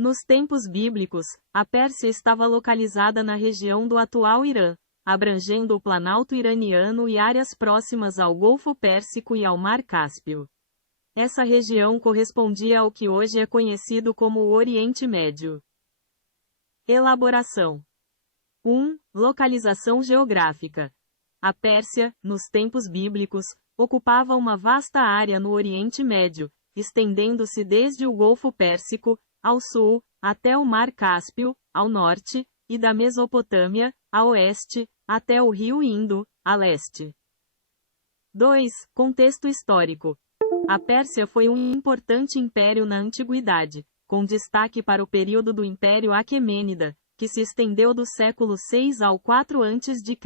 Nos tempos bíblicos, a Pérsia estava localizada na região do atual Irã, abrangendo o Planalto iraniano e áreas próximas ao Golfo Pérsico e ao Mar Cáspio. Essa região correspondia ao que hoje é conhecido como o Oriente Médio. Elaboração. 1. Localização geográfica. A Pérsia, nos tempos bíblicos, ocupava uma vasta área no Oriente Médio, estendendo-se desde o Golfo Pérsico, ao sul, até o Mar Cáspio, ao norte, e da Mesopotâmia, a oeste, até o rio Indo, a leste. 2. Contexto histórico. A Pérsia foi um importante império na antiguidade, com destaque para o período do Império Aquemênida, que se estendeu do século 6 ao 4 a.C.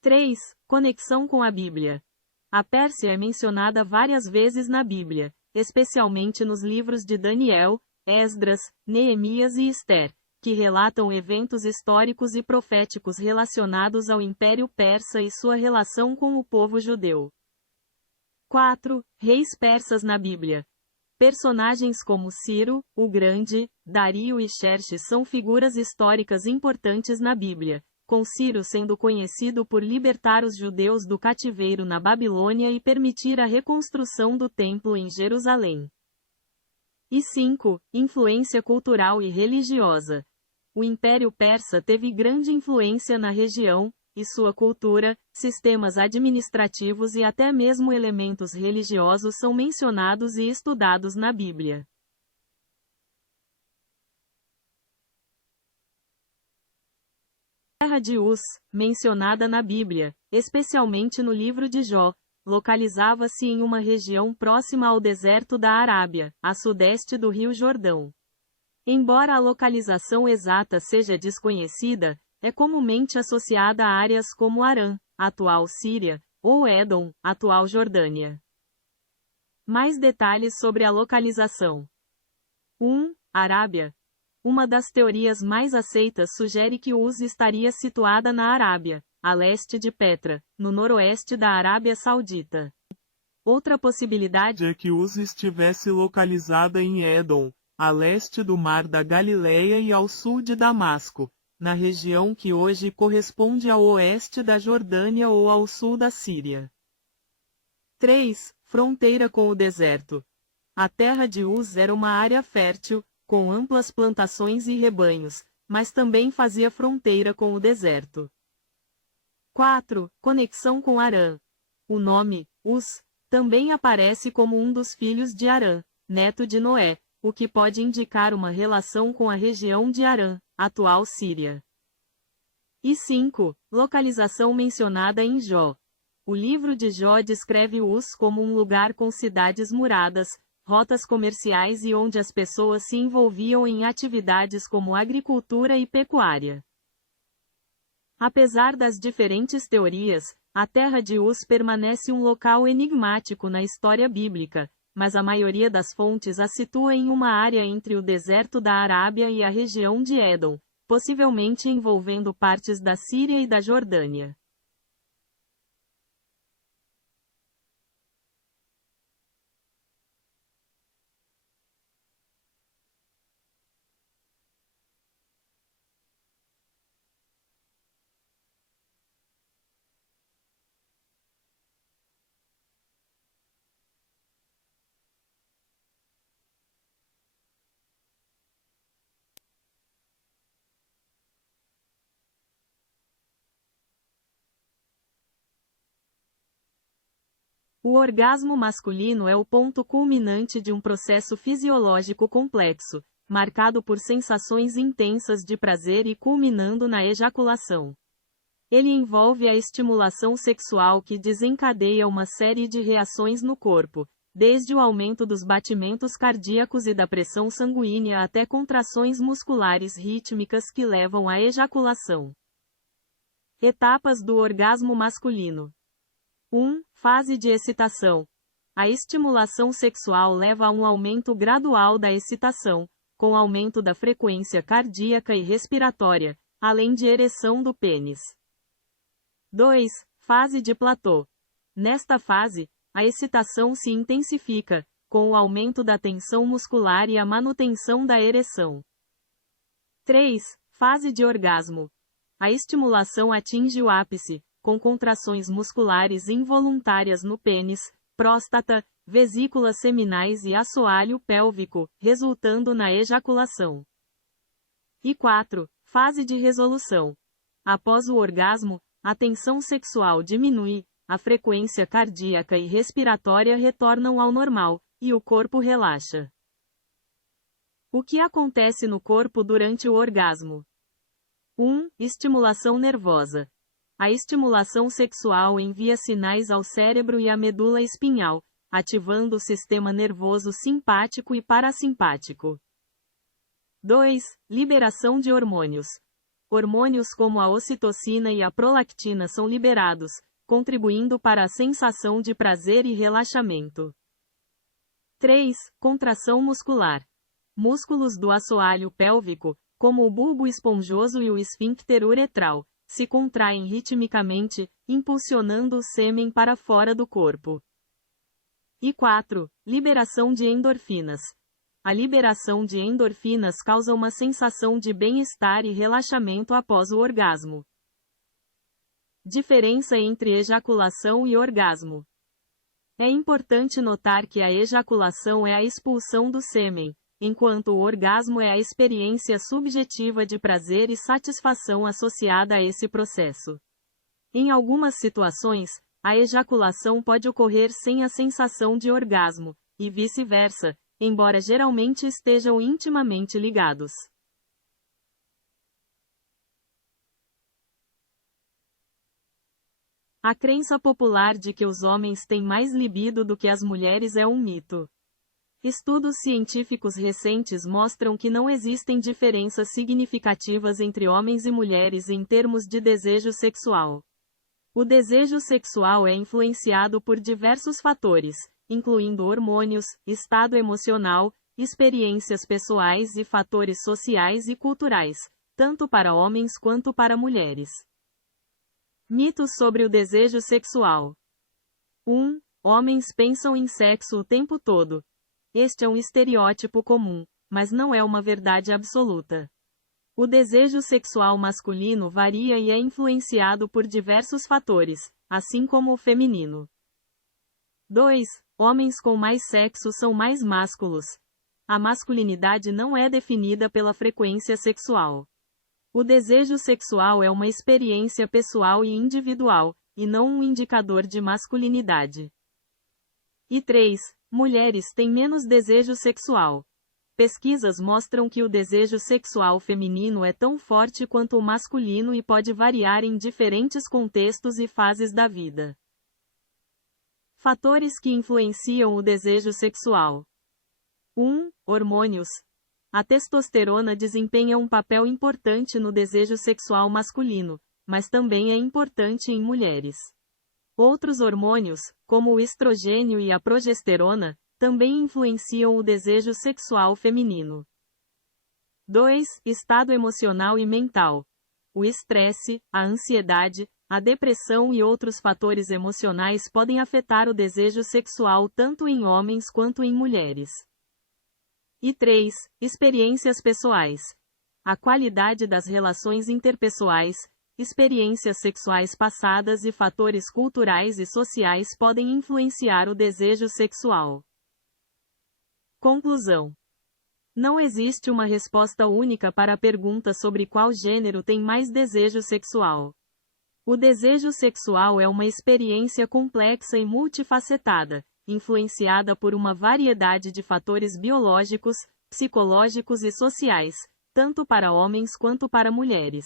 3. Conexão com a Bíblia. A Pérsia é mencionada várias vezes na Bíblia, especialmente nos livros de Daniel, Esdras, Neemias e Ester, que relatam eventos históricos e proféticos relacionados ao Império Persa e sua relação com o povo judeu. 4. Reis persas na Bíblia. Personagens como Ciro, o Grande, Dario e Xerxes são figuras históricas importantes na Bíblia, com Ciro sendo conhecido por libertar os judeus do cativeiro na Babilônia e permitir a reconstrução do templo em Jerusalém. E 5. Influência cultural e religiosa. O Império Persa teve grande influência na região, e sua cultura, sistemas administrativos e até mesmo elementos religiosos são mencionados e estudados na Bíblia. A terra de Uz, mencionada na Bíblia, especialmente no livro de Jó, localizava-se em uma região próxima ao deserto da Arábia, a sudeste do Rio Jordão. Embora a localização exata seja desconhecida, é comumente associada a áreas como Arã, atual Síria, ou Édom, atual Jordânia. Mais detalhes sobre a localização. 1. Arábia. Uma das teorias mais aceitas sugere que Uz estaria situada na Arábia, a leste de Petra, no noroeste da Arábia Saudita. Outra possibilidade é que Uz estivesse localizada em Édom, a leste do Mar da Galileia e ao sul de Damasco, na região que hoje corresponde ao oeste da Jordânia ou ao sul da Síria. 3. Fronteira com o deserto. A terra de Uz era uma área fértil, com amplas plantações e rebanhos, mas também fazia fronteira com o deserto. 4. Conexão com Arã. O nome, Uz, também aparece como um dos filhos de Arã, neto de Noé, o que pode indicar uma relação com a região de Arã, atual Síria. E 5. Localização mencionada em Jó. O livro de Jó descreve Uz como um lugar com cidades muradas, rotas comerciais e onde as pessoas se envolviam em atividades como agricultura e pecuária. Apesar das diferentes teorias, a terra de Uz permanece um local enigmático na história bíblica, mas a maioria das fontes a situa em uma área entre o deserto da Arábia e a região de Édom, possivelmente envolvendo partes da Síria e da Jordânia. O orgasmo masculino é o ponto culminante de um processo fisiológico complexo, marcado por sensações intensas de prazer e culminando na ejaculação. Ele envolve a estimulação sexual que desencadeia uma série de reações no corpo, desde o aumento dos batimentos cardíacos e da pressão sanguínea até contrações musculares rítmicas que levam à ejaculação. Etapas do orgasmo masculino. 1. Fase de excitação. A estimulação sexual leva a um aumento gradual da excitação, com aumento da frequência cardíaca e respiratória, além de ereção do pênis. 2. Fase de platô. Nesta fase, a excitação se intensifica, com o aumento da tensão muscular e a manutenção da ereção. 3. Fase de orgasmo. A estimulação atinge o ápice, com contrações musculares involuntárias no pênis, próstata, vesículas seminais e assoalho pélvico, resultando na ejaculação. E 4. Fase de resolução. Após o orgasmo, a tensão sexual diminui, a frequência cardíaca e respiratória retornam ao normal, e o corpo relaxa. O que acontece no corpo durante o orgasmo? 1. Estimulação nervosa. A estimulação sexual envia sinais ao cérebro e à medula espinhal, ativando o sistema nervoso simpático e parasimpático. 2. Liberação de hormônios. Hormônios como a ocitocina e a prolactina são liberados, contribuindo para a sensação de prazer e relaxamento. 3. Contração muscular. Músculos do assoalho pélvico, como o bulbo esponjoso e o esfíncter uretral, se contraem ritmicamente, impulsionando o sêmen para fora do corpo. E 4. Liberação de endorfinas. A liberação de endorfinas causa uma sensação de bem-estar e relaxamento após o orgasmo. Diferença entre ejaculação e orgasmo. É importante notar que a ejaculação é a expulsão do sêmen, enquanto o orgasmo é a experiência subjetiva de prazer e satisfação associada a esse processo. Em algumas situações, a ejaculação pode ocorrer sem a sensação de orgasmo, e vice-versa, embora geralmente estejam intimamente ligados. A crença popular de que os homens têm mais libido do que as mulheres é um mito. Estudos científicos recentes mostram que não existem diferenças significativas entre homens e mulheres em termos de desejo sexual. O desejo sexual é influenciado por diversos fatores, incluindo hormônios, estado emocional, experiências pessoais e fatores sociais e culturais, tanto para homens quanto para mulheres. Mitos sobre o desejo sexual. 1. Homens pensam em sexo o tempo todo. Este é um estereótipo comum, mas não é uma verdade absoluta. O desejo sexual masculino varia e é influenciado por diversos fatores, assim como o feminino. 2. Homens com mais sexo são mais másculos. A masculinidade não é definida pela frequência sexual. O desejo sexual é uma experiência pessoal e individual, e não um indicador de masculinidade. E 3. Mulheres têm menos desejo sexual. Pesquisas mostram que o desejo sexual feminino é tão forte quanto o masculino e pode variar em diferentes contextos e fases da vida. Fatores que influenciam o desejo sexual. 1. Hormônios. A testosterona desempenha um papel importante no desejo sexual masculino, mas também é importante em mulheres. Outros hormônios, como o estrogênio e a progesterona, também influenciam o desejo sexual feminino. 2. Estado emocional e mental. O estresse, a ansiedade, a depressão e outros fatores emocionais podem afetar o desejo sexual tanto em homens quanto em mulheres. E 3. Experiências pessoais. A qualidade das relações interpessoais, experiências sexuais passadas e fatores culturais e sociais podem influenciar o desejo sexual. Conclusão. Não existe uma resposta única para a pergunta sobre qual gênero tem mais desejo sexual. O desejo sexual é uma experiência complexa e multifacetada, influenciada por uma variedade de fatores biológicos, psicológicos e sociais, tanto para homens quanto para mulheres.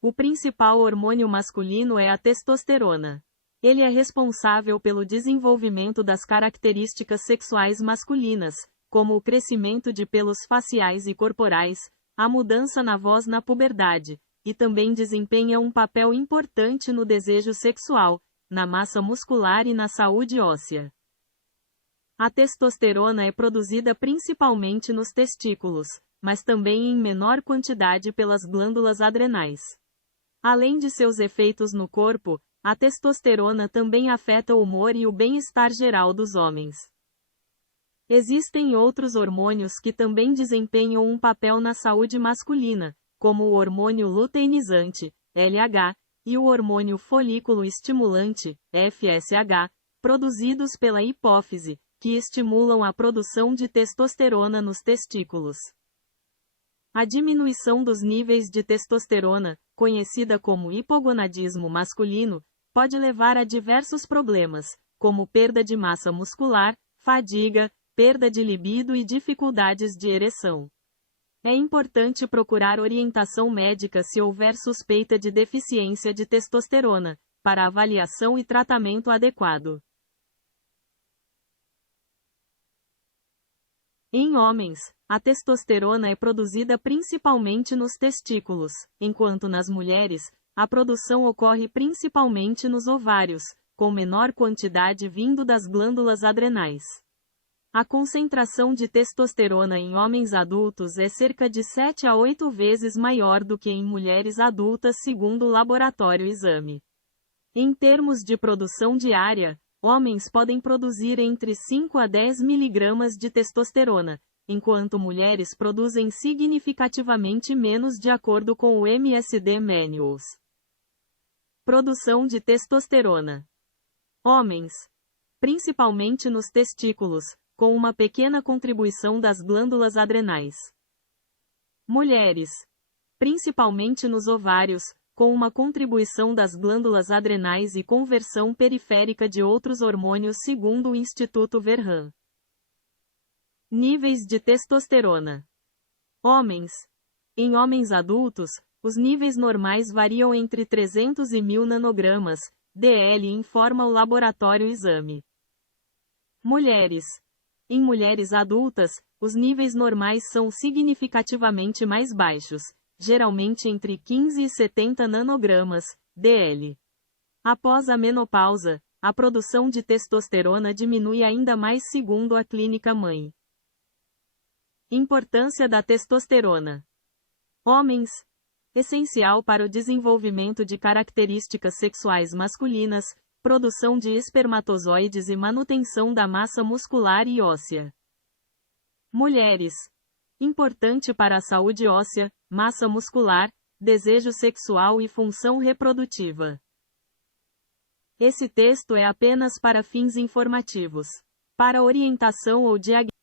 O principal hormônio masculino é a testosterona. Ele é responsável pelo desenvolvimento das características sexuais masculinas, como o crescimento de pelos faciais e corporais, a mudança na voz na puberdade, e também desempenha um papel importante no desejo sexual, na massa muscular e na saúde óssea. A testosterona é produzida principalmente nos testículos, mas também em menor quantidade pelas glândulas adrenais. Além de seus efeitos no corpo, A testosterona também afeta o humor e o bem-estar geral dos homens. Existem outros hormônios que também desempenham um papel na saúde masculina, como o hormônio luteinizante, LH, e o hormônio folículo estimulante, FSH, produzidos pela hipófise, que estimulam a produção de testosterona nos testículos. A diminuição dos níveis de testosterona, conhecida como hipogonadismo masculino, pode levar a diversos problemas, como perda de massa muscular, fadiga, perda de libido e dificuldades de ereção. É importante procurar orientação médica se houver suspeita de deficiência de testosterona, para avaliação e tratamento adequado. Em homens, a testosterona é produzida principalmente nos testículos, enquanto nas mulheres, a produção ocorre principalmente nos ovários, com menor quantidade vindo das glândulas adrenais. A concentração de testosterona em homens adultos é cerca de 7 a 8 vezes maior do que em mulheres adultas segundo o laboratório exame. Em termos de produção diária, homens podem produzir entre 5 a 10 mg de testosterona, enquanto mulheres produzem significativamente menos de acordo com o MSD Manuals. Produção de testosterona. Homens, principalmente nos testículos, com uma pequena contribuição das glândulas adrenais. Mulheres, principalmente nos ovários, com uma contribuição das glândulas adrenais e conversão periférica de outros hormônios segundo o Instituto Verham. Níveis de testosterona. Homens. Em homens adultos, os níveis normais variam entre 300 e 1000 nanogramas, DL, informa o laboratório exame. Mulheres. Em mulheres adultas, os níveis normais são significativamente mais baixos, geralmente entre 15 e 70 nanogramas, DL. Após a menopausa, a produção de testosterona diminui ainda mais segundo a clínica mãe. Importância da testosterona. Homens. Essencial para o desenvolvimento de características sexuais masculinas, produção de espermatozoides e manutenção da massa muscular e óssea. Mulheres. Importante para a saúde óssea, massa muscular, desejo sexual e função reprodutiva. Esse texto é apenas para fins informativos. Para orientação ou diagnóstico.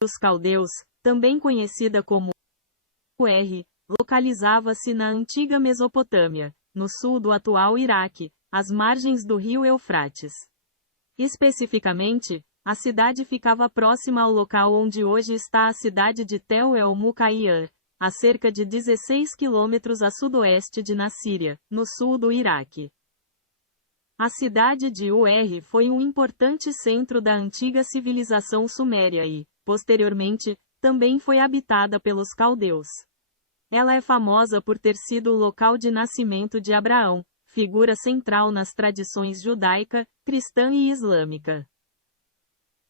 Dos caldeus, também conhecida como Ur, localizava-se na antiga Mesopotâmia, no sul do atual Iraque, às margens do rio Eufrates. Especificamente, a cidade ficava próxima ao local onde hoje está a cidade de Tel El-Mukayyan, a cerca de 16 quilômetros a sudoeste de Nassíria, no sul do Iraque. A cidade de Ur foi um importante centro da antiga civilização suméria e, posteriormente, também foi habitada pelos caldeus. Ela é famosa por ter sido o local de nascimento de Abraão, figura central nas tradições judaica, cristã e islâmica.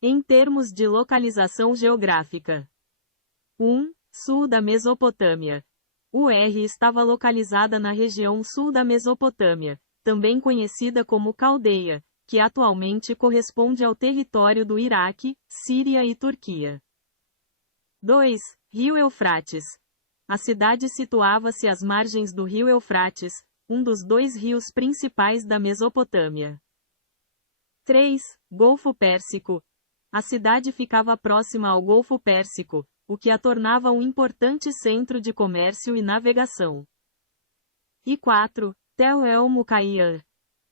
Em termos de localização geográfica. 1. Sul da Mesopotâmia. Ur estava localizada na região sul da Mesopotâmia, também conhecida como Caldeia, que atualmente corresponde ao território do Iraque, Síria e Turquia. 2. Rio Eufrates. A cidade situava-se às margens do rio Eufrates, um dos dois rios principais da Mesopotâmia. 3. Golfo Pérsico. A cidade ficava próxima ao Golfo Pérsico, o que a tornava um importante centro de comércio e navegação. E 4. Tel el-Muqayr.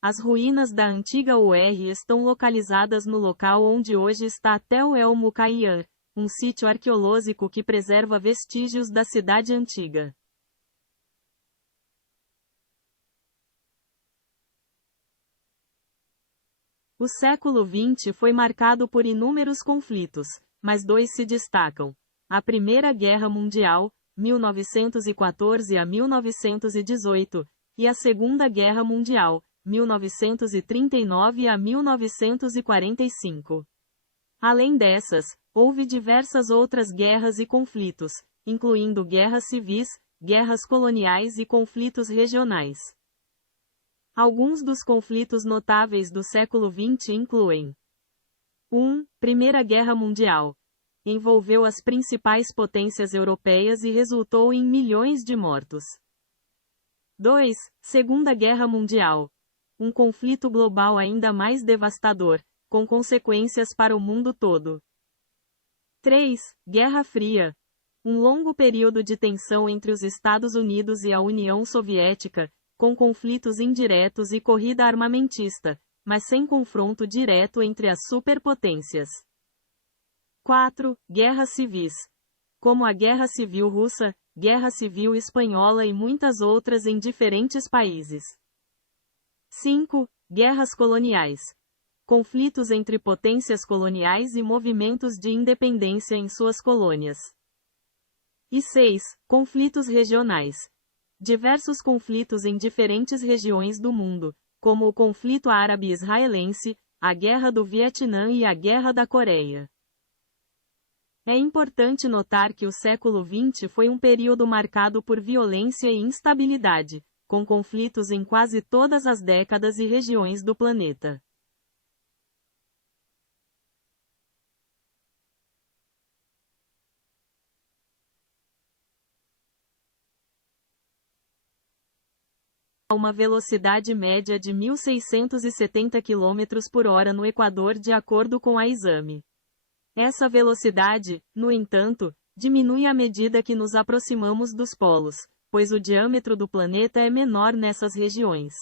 As ruínas da antiga Ur estão localizadas no local onde hoje está Tel el-Muqayr, um sítio arqueológico que preserva vestígios da cidade antiga. O século XX foi marcado por inúmeros conflitos, mas dois se destacam. A Primeira Guerra Mundial, 1914 a 1918, e a Segunda Guerra Mundial, 1939 a 1945. Além dessas, houve diversas outras guerras e conflitos, incluindo guerras civis, guerras coloniais e conflitos regionais. Alguns dos conflitos notáveis do século XX incluem: 1. Primeira Guerra Mundial. Envolveu as principais potências europeias e resultou em milhões de mortos. 2. Segunda Guerra Mundial. Um conflito global ainda mais devastador, com consequências para o mundo todo. 3. Guerra Fria. Um longo período de tensão entre os Estados Unidos e a União Soviética, com conflitos indiretos e corrida armamentista, mas sem confronto direto entre as superpotências. 4. Guerras civis. Como a Guerra Civil Russa, Guerra Civil Espanhola e muitas outras em diferentes países. 5. Guerras coloniais. Conflitos entre potências coloniais e movimentos de independência em suas colônias. E 6. Conflitos regionais. Diversos conflitos em diferentes regiões do mundo, como o conflito árabe-israelense, a Guerra do Vietnã e a Guerra da Coreia. É importante notar que o século XX foi um período marcado por violência e instabilidade, com conflitos em quase todas as décadas e regiões do planeta. A uma velocidade média de 1.670 km por hora no Equador de acordo com a exame. Essa velocidade, no entanto, diminui à medida que nos aproximamos dos polos, pois o diâmetro do planeta é menor nessas regiões.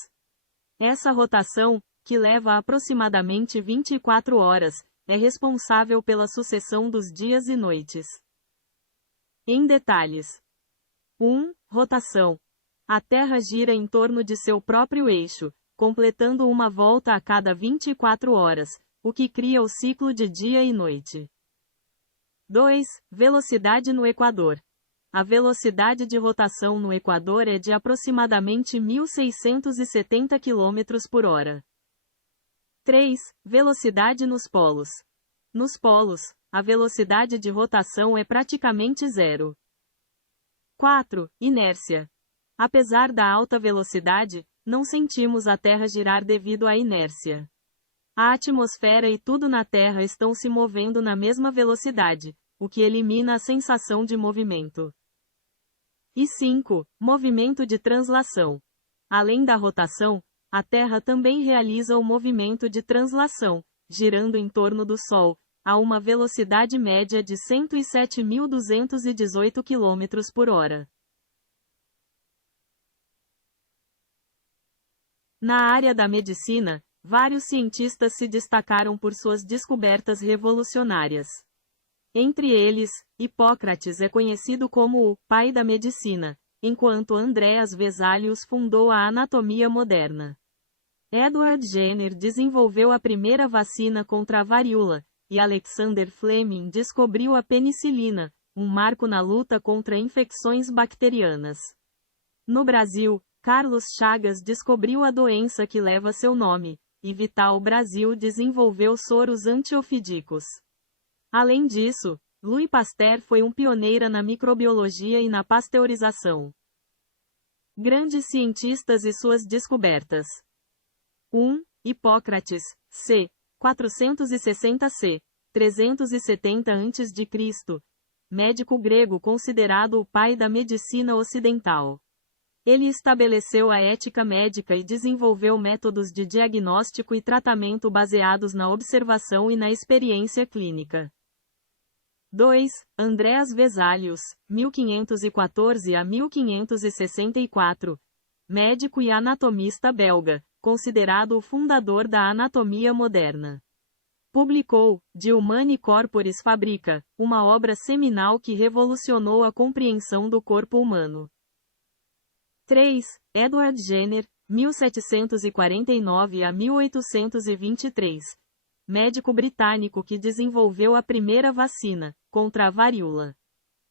Essa rotação, que leva aproximadamente 24 horas, é responsável pela sucessão dos dias e noites. Em detalhes. 1. Rotação. A Terra gira em torno de seu próprio eixo, completando uma volta a cada 24 horas, o que cria o ciclo de dia e noite. 2. Velocidade no Equador. A velocidade de rotação no Equador é de aproximadamente 1.670 km por hora. 3. Velocidade nos polos. Nos polos, a velocidade de rotação é praticamente zero. 4. Inércia. Apesar da alta velocidade, não sentimos a Terra girar devido à inércia. A atmosfera e tudo na Terra estão se movendo na mesma velocidade, o que elimina a sensação de movimento. E 5. Movimento de translação. Além da rotação, a Terra também realiza o movimento de translação, girando em torno do Sol, a uma velocidade média de 107.218 km por hora. Na área da medicina, vários cientistas se destacaram por suas descobertas revolucionárias. Entre eles, Hipócrates é conhecido como o pai da medicina, enquanto Andreas Vesalius fundou a anatomia moderna. Edward Jenner desenvolveu a primeira vacina contra a varíola, e Alexander Fleming descobriu a penicilina, um marco na luta contra infecções bacterianas. No Brasil, Carlos Chagas descobriu a doença que leva seu nome, e Vital Brasil desenvolveu soros antiofídicos. Além disso, Louis Pasteur foi um pioneiro na microbiologia e na pasteurização. Grandes cientistas e suas descobertas. 1. Hipócrates, c. 460 c. 370 a.C., médico grego considerado o pai da medicina ocidental. Ele estabeleceu a ética médica e desenvolveu métodos de diagnóstico e tratamento baseados na observação e na experiência clínica. 2. Andreas Vesalius, 1514 a 1564, médico e anatomista belga, considerado o fundador da anatomia moderna. Publicou De Humani Corporis Fabrica, uma obra seminal que revolucionou a compreensão do corpo humano. 3. Edward Jenner, 1749 a 1823, médico britânico que desenvolveu a primeira vacina contra a varíola.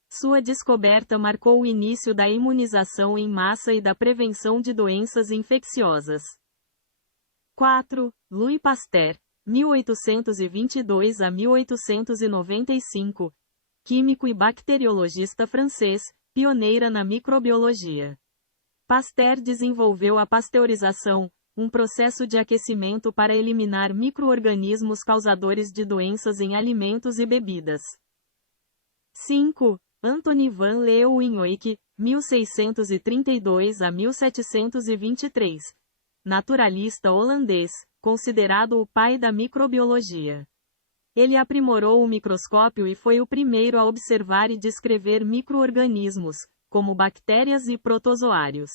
Sua descoberta marcou o início da imunização em massa e da prevenção de doenças infecciosas. 4. Louis Pasteur, 1822 a 1895, químico e bacteriologista francês, pioneira na microbiologia. Pasteur desenvolveu a pasteurização, um processo de aquecimento para eliminar micro-organismos causadores de doenças em alimentos e bebidas. 5. Anthony van Leeuwenhoek, 1632 a 1723, naturalista holandês, considerado o pai da microbiologia. Ele aprimorou o microscópio e foi o primeiro a observar e descrever micro-organismos, como bactérias e protozoários.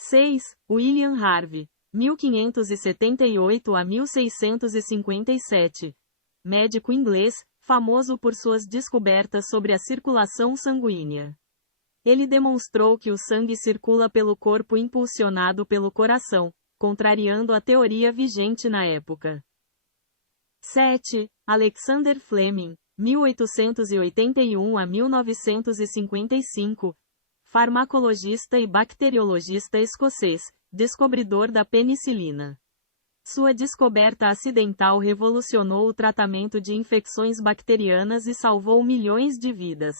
6. William Harvey, 1578 a 1657, médico inglês, famoso por suas descobertas sobre a circulação sanguínea. Ele demonstrou que o sangue circula pelo corpo impulsionado pelo coração, contrariando a teoria vigente na época. 7. Alexander Fleming, 1881 a 1955, farmacologista e bacteriologista escocês, descobridor da penicilina. Sua descoberta acidental revolucionou o tratamento de infecções bacterianas e salvou milhões de vidas.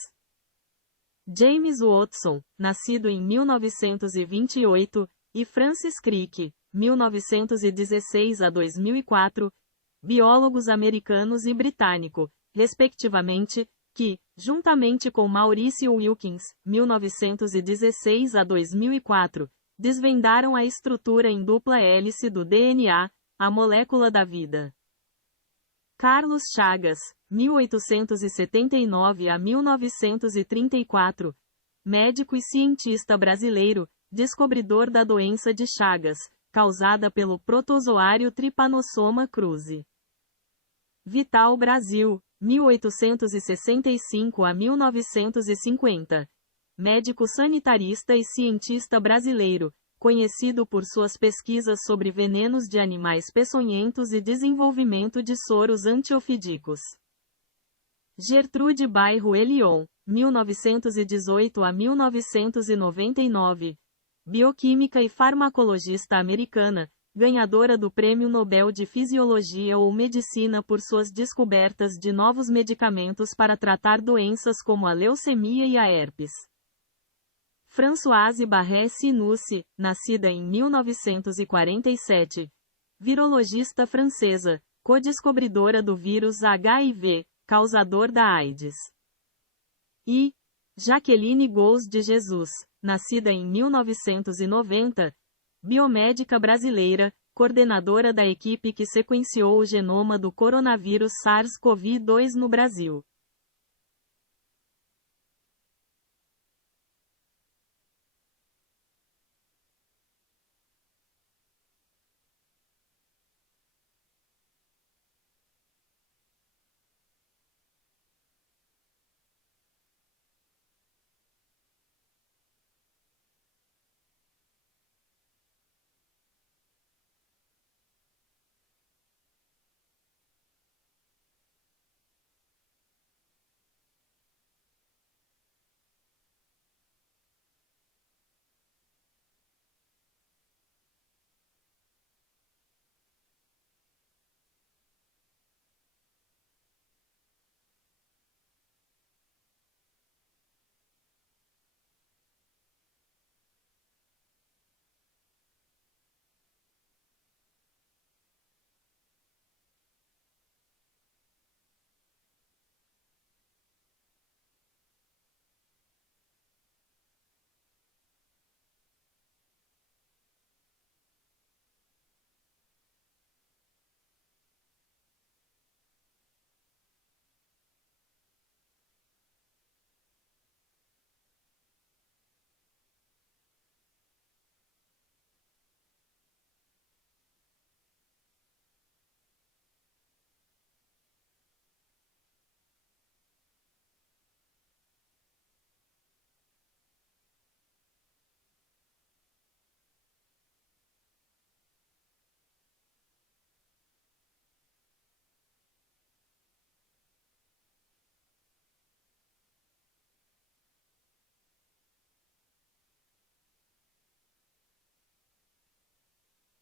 James Watson, nascido em 1928, e Francis Crick, 1916 a 2004, biólogos americanos e britânico, respectivamente, que, juntamente com Maurice Wilkins, 1916 a 2004, desvendaram a estrutura em dupla hélice do DNA, a molécula da vida. Carlos Chagas, 1879 a 1934, médico e cientista brasileiro, descobridor da doença de Chagas, causada pelo protozoário Trypanosoma cruzi. Vital Brasil, 1865 a 1950, médico sanitarista e cientista brasileiro, conhecido por suas pesquisas sobre venenos de animais peçonhentos e desenvolvimento de soros antiofídicos. Gertrude Bairro Elion, 1918 a 1999, bioquímica e farmacologista americana, ganhadora do Prêmio Nobel de Fisiologia ou Medicina por suas descobertas de novos medicamentos para tratar doenças como a leucemia e a herpes. Françoise Barré-Sinoussi, nascida em 1947, virologista francesa, co-descobridora do vírus HIV, causador da AIDS. E Jaqueline Gous de Jesus, nascida em 1990, biomédica brasileira, coordenadora da equipe que sequenciou o genoma do coronavírus SARS-CoV-2 no Brasil.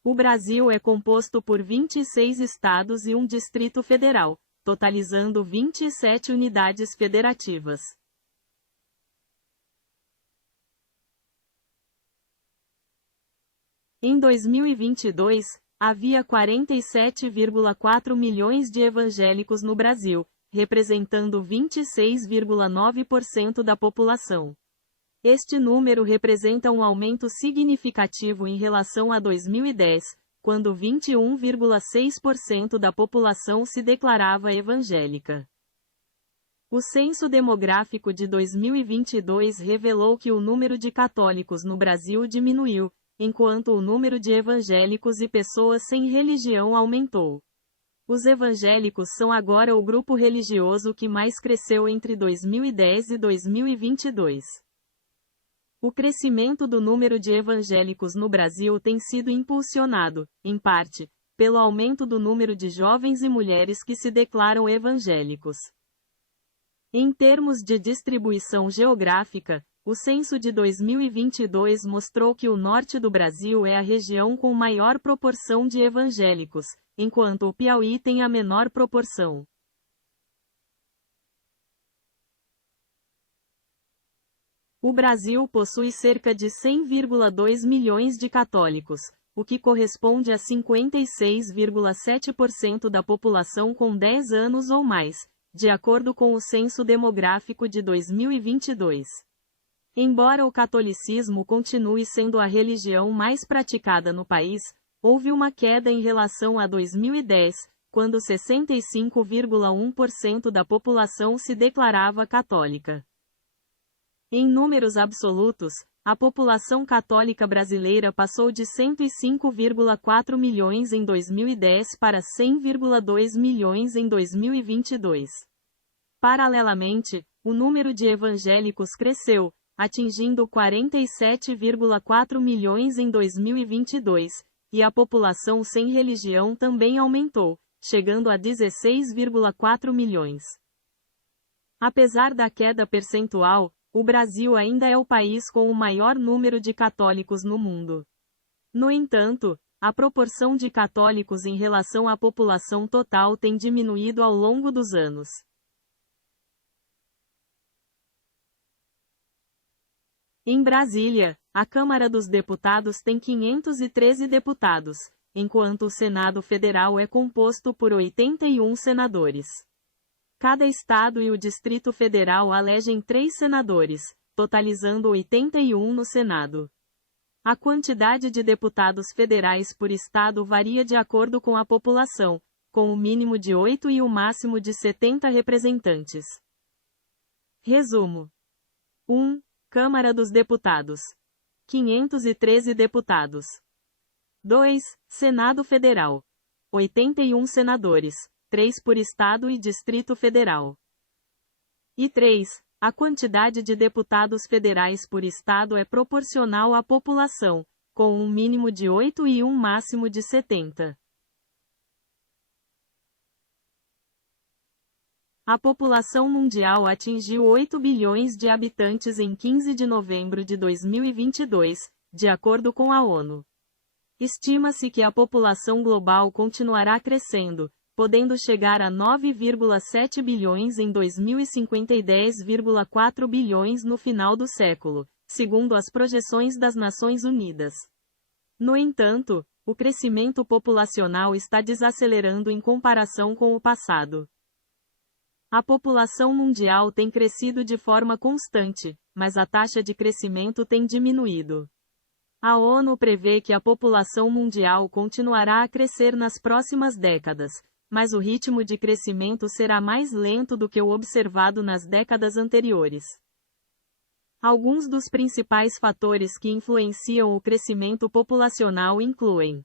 O Brasil é composto por 26 estados e um Distrito Federal, totalizando 27 unidades federativas. Em 2022, havia 47,4 milhões de evangélicos no Brasil, representando 26,9% da população. Este número representa um aumento significativo em relação a 2010, quando 21,6% da população se declarava evangélica. O censo demográfico de 2022 revelou que o número de católicos no Brasil diminuiu, enquanto o número de evangélicos e pessoas sem religião aumentou. Os evangélicos são agora o grupo religioso que mais cresceu entre 2010 e 2022. O crescimento do número de evangélicos no Brasil tem sido impulsionado, em parte, pelo aumento do número de jovens e mulheres que se declaram evangélicos. Em termos de distribuição geográfica, o censo de 2022 mostrou que o norte do Brasil é a região com maior proporção de evangélicos, enquanto o Piauí tem a menor proporção. O Brasil possui cerca de 100,2 milhões de católicos, o que corresponde a 56,7% da população com 10 anos ou mais, de acordo com o Censo Demográfico de 2022. Embora o catolicismo continue sendo a religião mais praticada no país, houve uma queda em relação a 2010, quando 65,1% da população se declarava católica. Em números absolutos, a população católica brasileira passou de 105,4 milhões em 2010 para 100,2 milhões em 2022. Paralelamente, o número de evangélicos cresceu, atingindo 47,4 milhões em 2022, e a população sem religião também aumentou, chegando a 16,4 milhões. Apesar da queda percentual, o Brasil ainda é o país com o maior número de católicos no mundo. No entanto, a proporção de católicos em relação à população total tem diminuído ao longo dos anos. Em Brasília, a Câmara dos Deputados tem 513 deputados, enquanto o Senado Federal é composto por 81 senadores. Cada estado e o Distrito Federal elegem 3 senadores, totalizando 81 no Senado. A quantidade de deputados federais por estado varia de acordo com a população, com o mínimo de 8 e o máximo de 70 representantes. Resumo: 1. Câmara dos Deputados. 513 deputados. 2. Senado Federal. 81 senadores. 3 por Estado e Distrito Federal. E 3. A quantidade de deputados federais por Estado é proporcional à população, com um mínimo de 8 e um máximo de 70. A população mundial atingiu 8 bilhões de habitantes em 15 de novembro de 2022, de acordo com a ONU. Estima-se que a população global continuará crescendo, podendo chegar a 9,7 bilhões em 2050 e 10,4 bilhões no final do século, segundo as projeções das Nações Unidas. No entanto, o crescimento populacional está desacelerando em comparação com o passado. A população mundial tem crescido de forma constante, mas a taxa de crescimento tem diminuído. A ONU prevê que a população mundial continuará a crescer nas próximas décadas, mas o ritmo de crescimento será mais lento do que o observado nas décadas anteriores. Alguns dos principais fatores que influenciam o crescimento populacional incluem: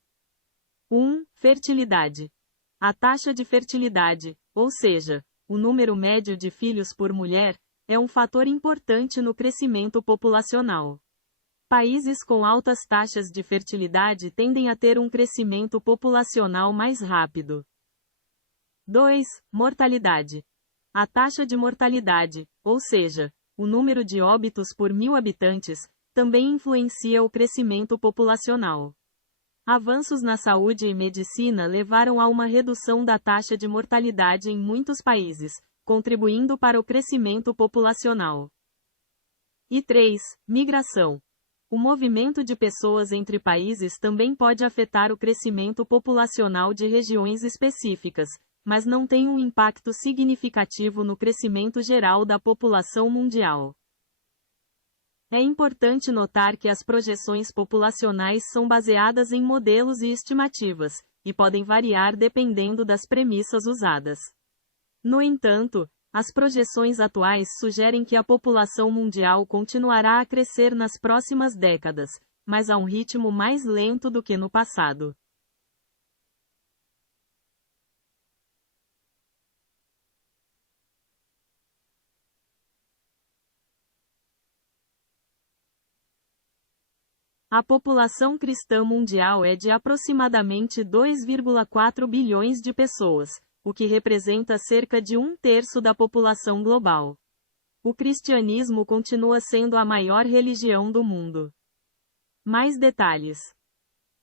1. Fertilidade. A taxa de fertilidade, ou seja, o número médio de filhos por mulher, é um fator importante no crescimento populacional. Países com altas taxas de fertilidade tendem a ter um crescimento populacional mais rápido. 2. Mortalidade. A taxa de mortalidade, ou seja, o número de óbitos por 1.000 habitantes, também influencia o crescimento populacional. Avanços na saúde e medicina levaram a uma redução da taxa de mortalidade em muitos países, contribuindo para o crescimento populacional. E 3. Migração. O movimento de pessoas entre países também pode afetar o crescimento populacional de regiões específicas, mas não tem um impacto significativo no crescimento geral da população mundial. É importante notar que as projeções populacionais são baseadas em modelos e estimativas, e podem variar dependendo das premissas usadas. No entanto, as projeções atuais sugerem que a população mundial continuará a crescer nas próximas décadas, mas a um ritmo mais lento do que no passado. A população cristã mundial é de aproximadamente 2,4 bilhões de pessoas, o que representa cerca de 1/3 da população global. O cristianismo continua sendo a maior religião do mundo. Mais detalhes.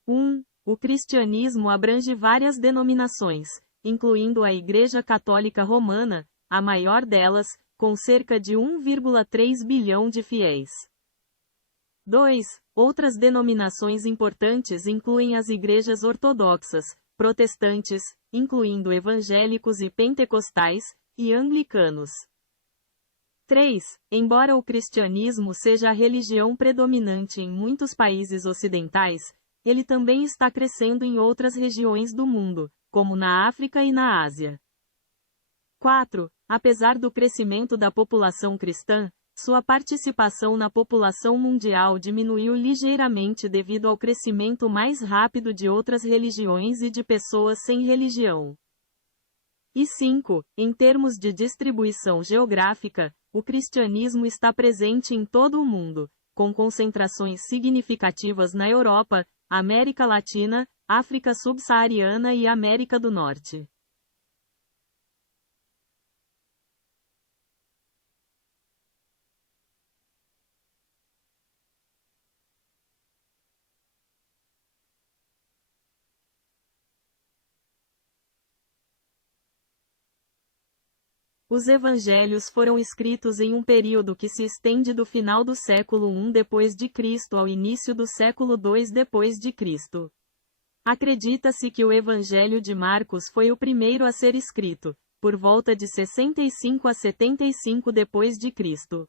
1. O cristianismo abrange várias denominações, incluindo a Igreja Católica Romana, a maior delas, com cerca de 1,3 bilhão de fiéis. 2. Outras denominações importantes incluem as igrejas ortodoxas, protestantes, incluindo evangélicos e pentecostais, e anglicanos. 3. Embora o cristianismo seja a religião predominante em muitos países ocidentais, ele também está crescendo em outras regiões do mundo, como na África e na Ásia. 4. Apesar do crescimento da população cristã, sua participação na população mundial diminuiu ligeiramente devido ao crescimento mais rápido de outras religiões e de pessoas sem religião. E 5. Em termos de distribuição geográfica, o cristianismo está presente em todo o mundo, com concentrações significativas na Europa, América Latina, África subsaariana e América do Norte. Os evangelhos foram escritos em um período que se estende do final do século I d.C. ao início do século II d.C. Acredita-se que o Evangelho de Marcos foi o primeiro a ser escrito, por volta de 65 a 75 d.C.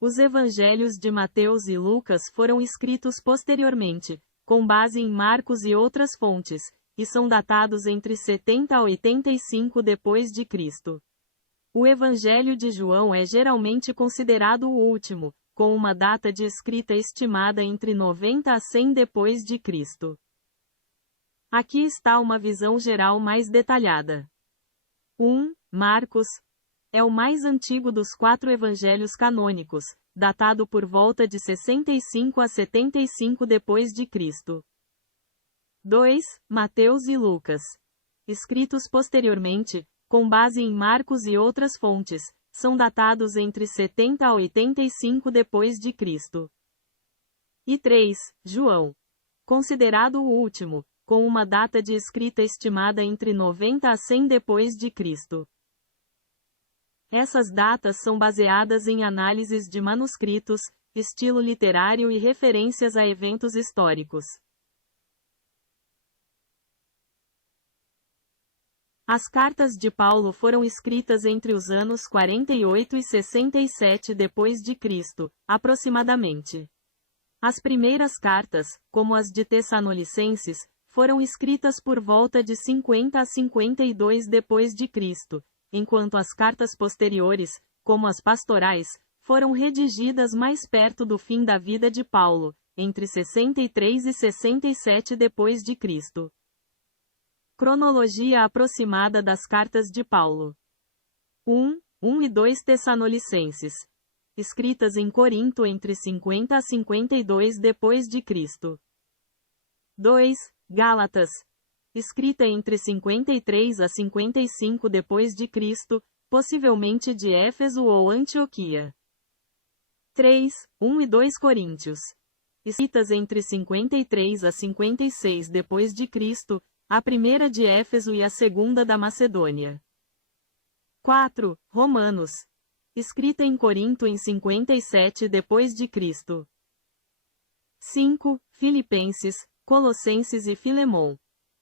Os evangelhos de Mateus e Lucas foram escritos posteriormente, com base em Marcos e outras fontes, e são datados entre 70 a 85 d.C. O Evangelho de João é geralmente considerado o último, com uma data de escrita estimada entre 90 a 100 d.C. Aqui está uma visão geral mais detalhada. 1. Marcos é o mais antigo dos 4 evangelhos canônicos, datado por volta de 65 a 75 d.C. 2. Mateus e Lucas, escritos posteriormente, com base em Marcos e outras fontes, são datados entre 70 a 85 d.C. E 3. João, considerado o último, com uma data de escrita estimada entre 90 a 100 d.C. Essas datas são baseadas em análises de manuscritos, estilo literário e referências a eventos históricos. As cartas de Paulo foram escritas entre os anos 48 e 67 d.C., aproximadamente. As primeiras cartas, como as de Tessalonicenses, foram escritas por volta de 50 a 52 d.C., enquanto as cartas posteriores, como as pastorais, foram redigidas mais perto do fim da vida de Paulo, entre 63 e 67 d.C. Cronologia aproximada das cartas de Paulo. 1 e 2 Tessalonicenses. Escritas em Corinto entre 50 a 52 d.C. 2 Gálatas. Escrita entre 53 a 55 d.C., possivelmente de Éfeso ou Antioquia. 3, 1 e 2 Coríntios. escritas entre 53 a 56 d.C., a primeira de Éfeso e a segunda da Macedônia. 4. Romanos, escrita em Corinto em 57 d.C. 5. Filipenses, Colossenses e Filemon,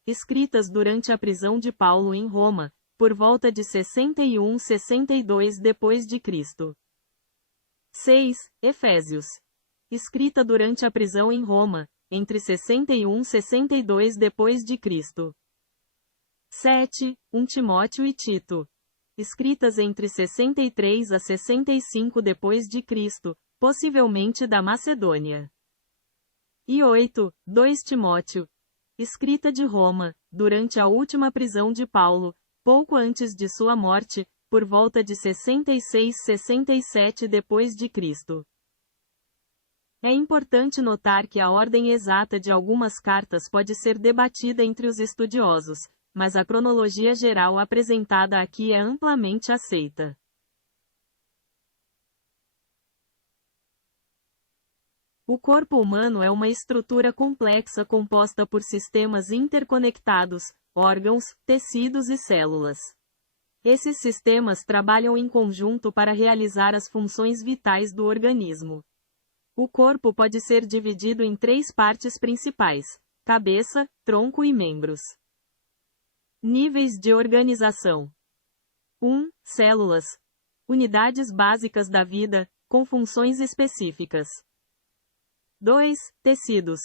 escritas durante a prisão de Paulo em Roma, por volta de 61-62 d.C. 6. Efésios, escrita durante a prisão em Roma, entre 61 e 62 d.C. 7. 1 Timóteo e Tito, escritas entre 63 a 65 d.C., possivelmente da Macedônia. E 8. 2 Timóteo, escrita de Roma, durante a última prisão de Paulo, pouco antes de sua morte, por volta de 66-67 d.C. É importante notar que a ordem exata de algumas cartas pode ser debatida entre os estudiosos, mas a cronologia geral apresentada aqui é amplamente aceita. O corpo humano é uma estrutura complexa composta por sistemas interconectados, órgãos, tecidos e células. Esses sistemas trabalham em conjunto para realizar as funções vitais do organismo. O corpo pode ser dividido em 3 partes principais: cabeça, tronco e membros. Níveis de organização. 1. Células. Unidades básicas da vida, com funções específicas. 2. Tecidos.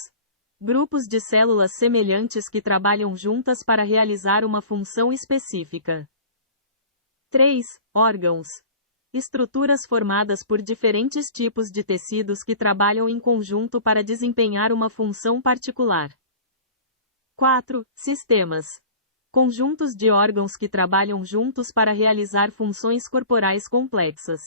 Grupos de células semelhantes que trabalham juntas para realizar uma função específica. 3. Órgãos. Estruturas formadas por diferentes tipos de tecidos que trabalham em conjunto para desempenhar uma função particular. 4. Sistemas. Conjuntos de órgãos que trabalham juntos para realizar funções corporais complexas.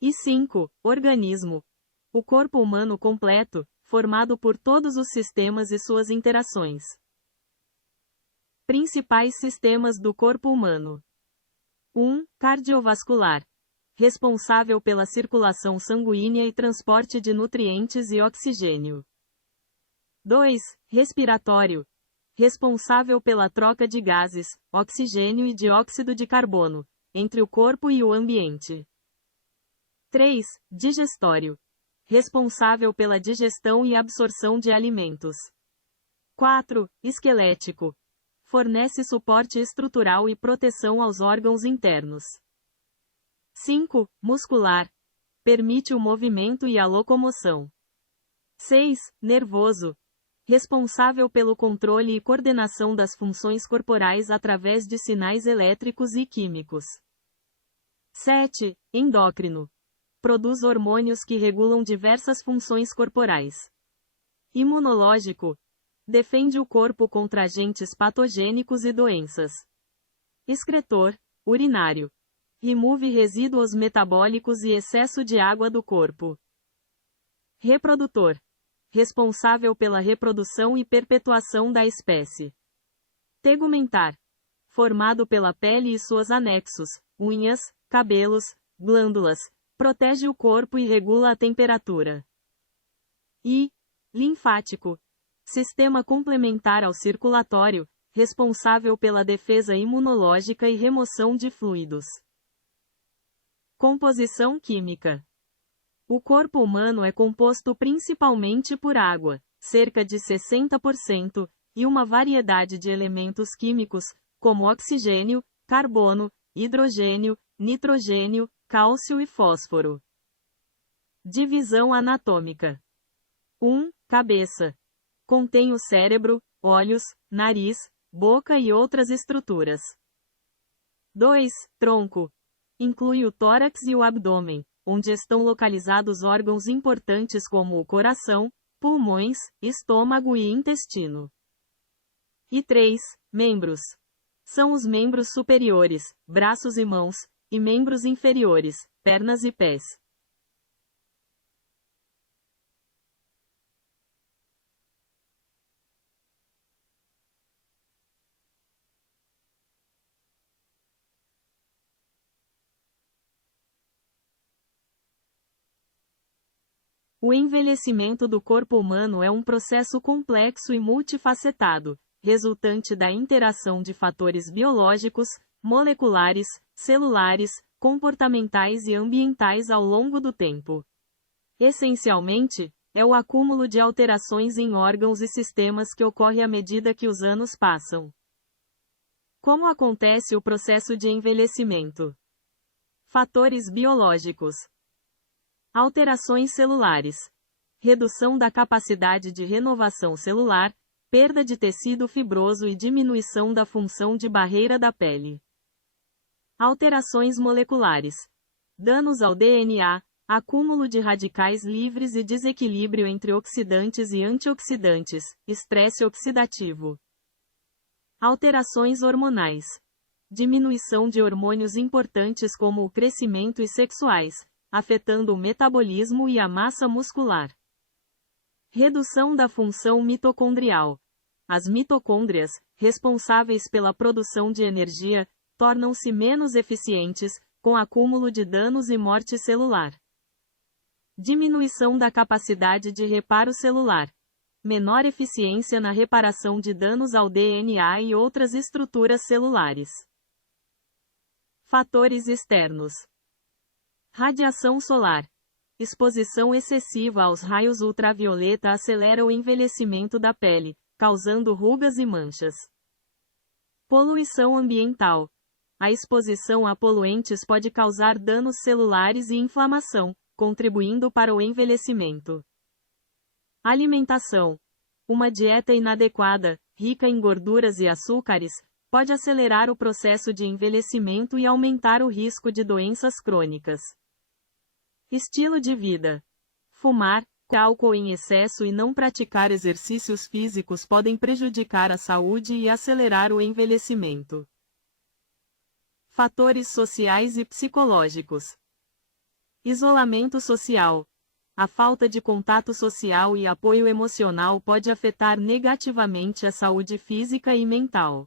E 5. Organismo. O corpo humano completo, formado por todos os sistemas e suas interações. Principais sistemas do corpo humano. 1. Cardiovascular. Responsável pela circulação sanguínea e transporte de nutrientes e oxigênio. 2. Respiratório. Responsável pela troca de gases, oxigênio e dióxido de carbono, entre o corpo e o ambiente. 3. Digestório. Responsável pela digestão e absorção de alimentos. 4. Esquelético. Fornece suporte estrutural e proteção aos órgãos internos. 5. Muscular. Permite o movimento e a locomoção. 6. Nervoso. Responsável pelo controle e coordenação das funções corporais através de sinais elétricos e químicos. 7. Endócrino. Produz hormônios que regulam diversas funções corporais. Imunológico. Defende o corpo contra agentes patogênicos e doenças. Excretor. Urinário. Remove resíduos metabólicos e excesso de água do corpo. Reprodutor. Responsável pela reprodução e perpetuação da espécie. Tegumentar. Formado pela pele e seus anexos, unhas, cabelos, glândulas. Protege o corpo e regula a temperatura. E. Linfático. Sistema complementar ao circulatório, responsável pela defesa imunológica e remoção de fluidos. Composição química. O corpo humano é composto principalmente por água, cerca de 60%, e uma variedade de elementos químicos, como oxigênio, carbono, hidrogênio, nitrogênio, cálcio e fósforo. Divisão anatômica. 1. Cabeça. Contém o cérebro, olhos, nariz, boca e outras estruturas. 2. Tronco. Inclui o tórax e o abdômen, onde estão localizados órgãos importantes como o coração, pulmões, estômago e intestino. E 3. Membros. São os membros superiores, braços e mãos, e membros inferiores, pernas e pés. O envelhecimento do corpo humano é um processo complexo e multifacetado, resultante da interação de fatores biológicos, moleculares, celulares, comportamentais e ambientais ao longo do tempo. Essencialmente, é o acúmulo de alterações em órgãos e sistemas que ocorre à medida que os anos passam. Como acontece o processo de envelhecimento? Fatores biológicos. Alterações celulares. Redução da capacidade de renovação celular, perda de tecido fibroso e diminuição da função de barreira da pele. Alterações moleculares. Danos ao DNA, acúmulo de radicais livres e desequilíbrio entre oxidantes e antioxidantes, estresse oxidativo. Alterações hormonais. Diminuição de hormônios importantes como o crescimento e sexuais, afetando o metabolismo e a massa muscular. Redução da função mitocondrial. As mitocôndrias, responsáveis pela produção de energia, tornam-se menos eficientes, com acúmulo de danos e morte celular. Diminuição da capacidade de reparo celular. Menor eficiência na reparação de danos ao DNA e outras estruturas celulares. Fatores externos. Radiação solar. Exposição excessiva aos raios ultravioleta acelera o envelhecimento da pele, causando rugas e manchas. Poluição ambiental. A exposição a poluentes pode causar danos celulares e inflamação, contribuindo para o envelhecimento. Alimentação. Uma dieta inadequada, rica em gorduras e açúcares, pode acelerar o processo de envelhecimento e aumentar o risco de doenças crônicas. Estilo de vida. Fumar, álcool em excesso e não praticar exercícios físicos podem prejudicar a saúde e acelerar o envelhecimento. Fatores sociais e psicológicos. Isolamento social. A falta de contato social e apoio emocional pode afetar negativamente a saúde física e mental.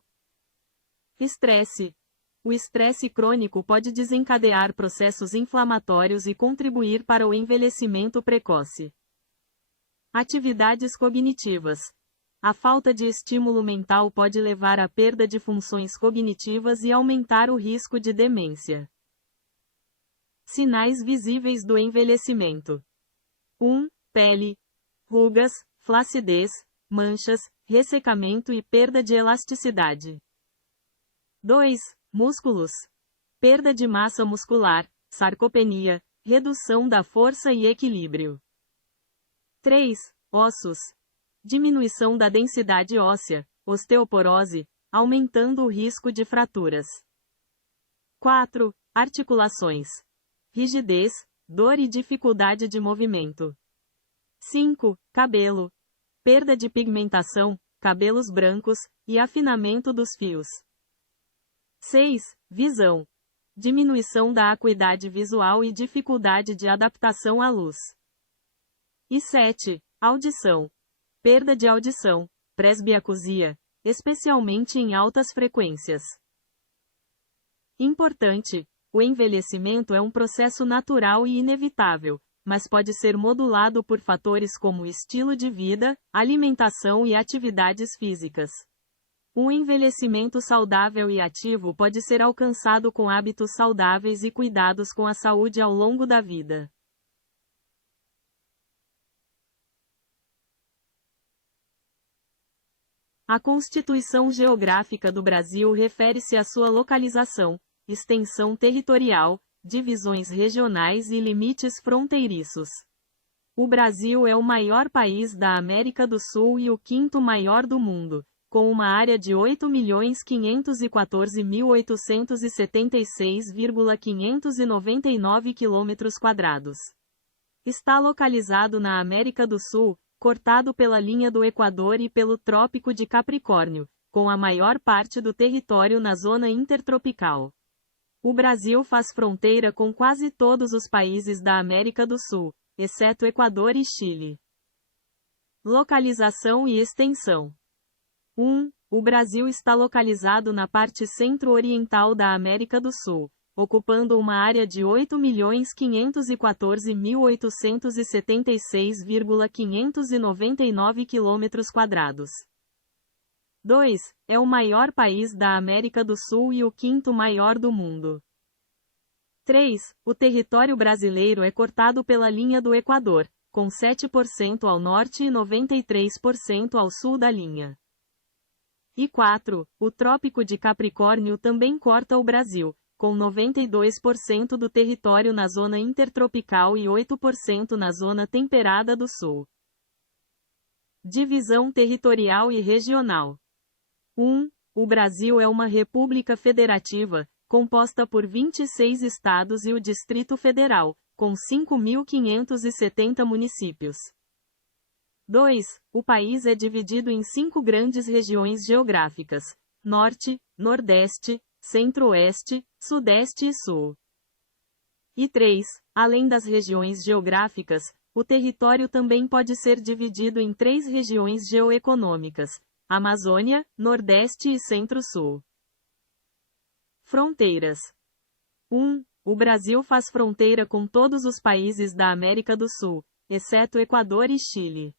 Estresse. O estresse crônico pode desencadear processos inflamatórios e contribuir para o envelhecimento precoce. Atividades cognitivas. A falta de estímulo mental pode levar à perda de funções cognitivas e aumentar o risco de demência. Sinais visíveis do envelhecimento. 1. Pele. Rugas, flacidez, manchas, ressecamento e perda de elasticidade. 2. Músculos. Perda de massa muscular, sarcopenia, redução da força e equilíbrio. 3. Ossos. Diminuição da densidade óssea, osteoporose, aumentando o risco de fraturas. 4. Articulações. Rigidez, dor e dificuldade de movimento. 5. Cabelo. Perda de pigmentação, cabelos brancos, e afinamento dos fios. 6. Visão. Diminuição da acuidade visual e dificuldade de adaptação à luz. E 7. Audição. Perda de audição, presbiacusia, especialmente em altas frequências. Importante: o envelhecimento é um processo natural e inevitável, mas pode ser modulado por fatores como estilo de vida, alimentação e atividades físicas. Um envelhecimento saudável e ativo pode ser alcançado com hábitos saudáveis e cuidados com a saúde ao longo da vida. A Constituição Geográfica do Brasil refere-se à sua localização, extensão territorial, divisões regionais e limites fronteiriços. O Brasil é o maior país da América do Sul e o quinto maior do mundo, com uma área de 8.514.876,599 km². Está localizado na América do Sul, cortado pela linha do Equador e pelo Trópico de Capricórnio, com a maior parte do território na zona intertropical. O Brasil faz fronteira com quase todos os países da América do Sul, exceto Equador e Chile. Localização e extensão. 1. O Brasil está localizado na parte centro-oriental da América do Sul, ocupando uma área de 8.514.876,599 km². 2. É o maior país da América do Sul e o quinto maior do mundo. 3. O território brasileiro é cortado pela linha do Equador, com 7% ao norte e 93% ao sul da linha. E 4. O Trópico de Capricórnio também corta o Brasil, com 92% do território na zona intertropical e 8% na zona temperada do sul. Divisão territorial e regional. 1. O Brasil é uma república federativa, composta por 26 estados e o Distrito Federal, com 5.570 municípios. 2. O país é dividido em 5 grandes regiões geográficas: Norte, Nordeste, Centro-Oeste, Sudeste e Sul. E 3. Além das regiões geográficas, o território também pode ser dividido em 3 regiões geoeconômicas: Amazônia, Nordeste e Centro-Sul. Fronteiras. 1. O Brasil faz fronteira com todos os países da América do Sul, exceto Equador e Chile.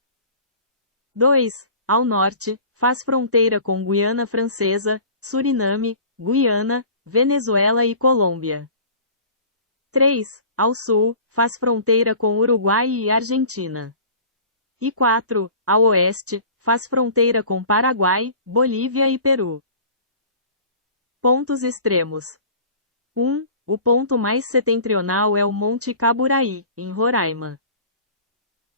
2. Ao norte, faz fronteira com Guiana Francesa, Suriname, Guiana, Venezuela e Colômbia. 3. Ao sul, faz fronteira com Uruguai e Argentina. E 4. Ao oeste, faz fronteira com Paraguai, Bolívia e Peru. Pontos extremos. 1. O ponto mais setentrional é o Monte Caburaí, em Roraima.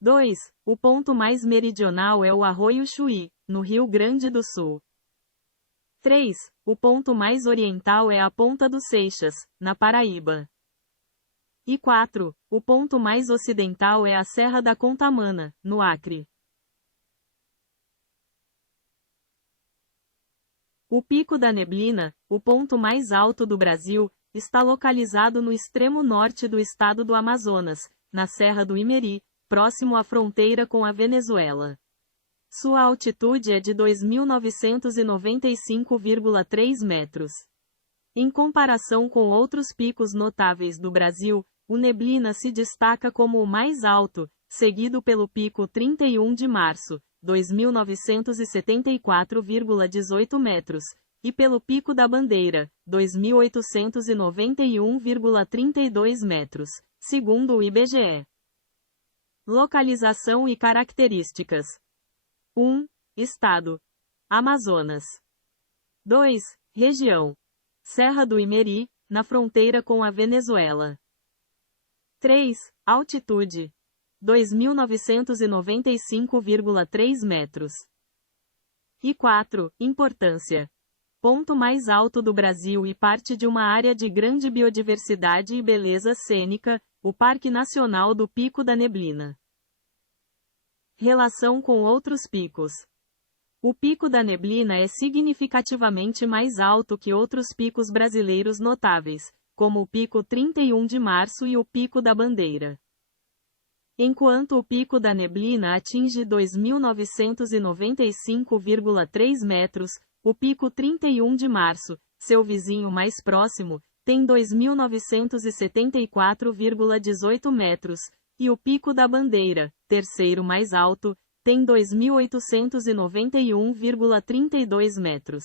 2. O ponto mais meridional é o Arroio Chuí, no Rio Grande do Sul. 3. O ponto mais oriental é a Ponta dos Seixas, na Paraíba. E 4. O ponto mais ocidental é a Serra da Contamana, no Acre. O Pico da Neblina, o ponto mais alto do Brasil, está localizado no extremo norte do estado do Amazonas, na Serra do Imeri, próximo à fronteira com a Venezuela. Sua altitude é de 2.995,3 metros. Em comparação com outros picos notáveis do Brasil, o Neblina se destaca como o mais alto, seguido pelo Pico 31 de Março, 2.974,18 metros, e pelo Pico da Bandeira, 2.891,32 metros, segundo o IBGE. Localização e características. 1. Estado: Amazonas. 2. Região: Serra do Imeri, na fronteira com a Venezuela. 3. Altitude: 2.995,3 metros. E 4. Importância: ponto mais alto do Brasil e parte de uma área de grande biodiversidade e beleza cênica, o Parque Nacional do Pico da Neblina. Relação com outros picos. O Pico da Neblina é significativamente mais alto que outros picos brasileiros notáveis, como o Pico 31 de Março e o Pico da Bandeira. Enquanto o Pico da Neblina atinge 2.995,3 metros, o Pico 31 de Março, seu vizinho mais próximo, tem 2.974,18 metros, e o Pico da Bandeira, terceiro mais alto, tem 2.891,32 metros.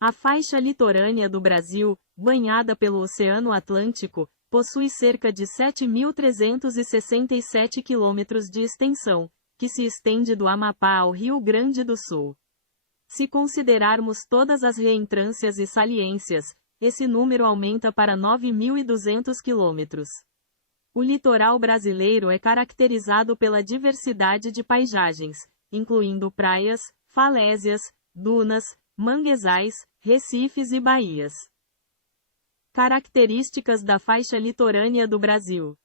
A faixa litorânea do Brasil, banhada pelo Oceano Atlântico, possui cerca de 7.367 quilômetros de extensão, que se estende do Amapá ao Rio Grande do Sul. Se considerarmos todas as reentrâncias e saliências, esse número aumenta para 9.200 quilômetros. O litoral brasileiro é caracterizado pela diversidade de paisagens, incluindo praias, falésias, dunas, manguezais, recifes e baías. Características da faixa litorânea do Brasil.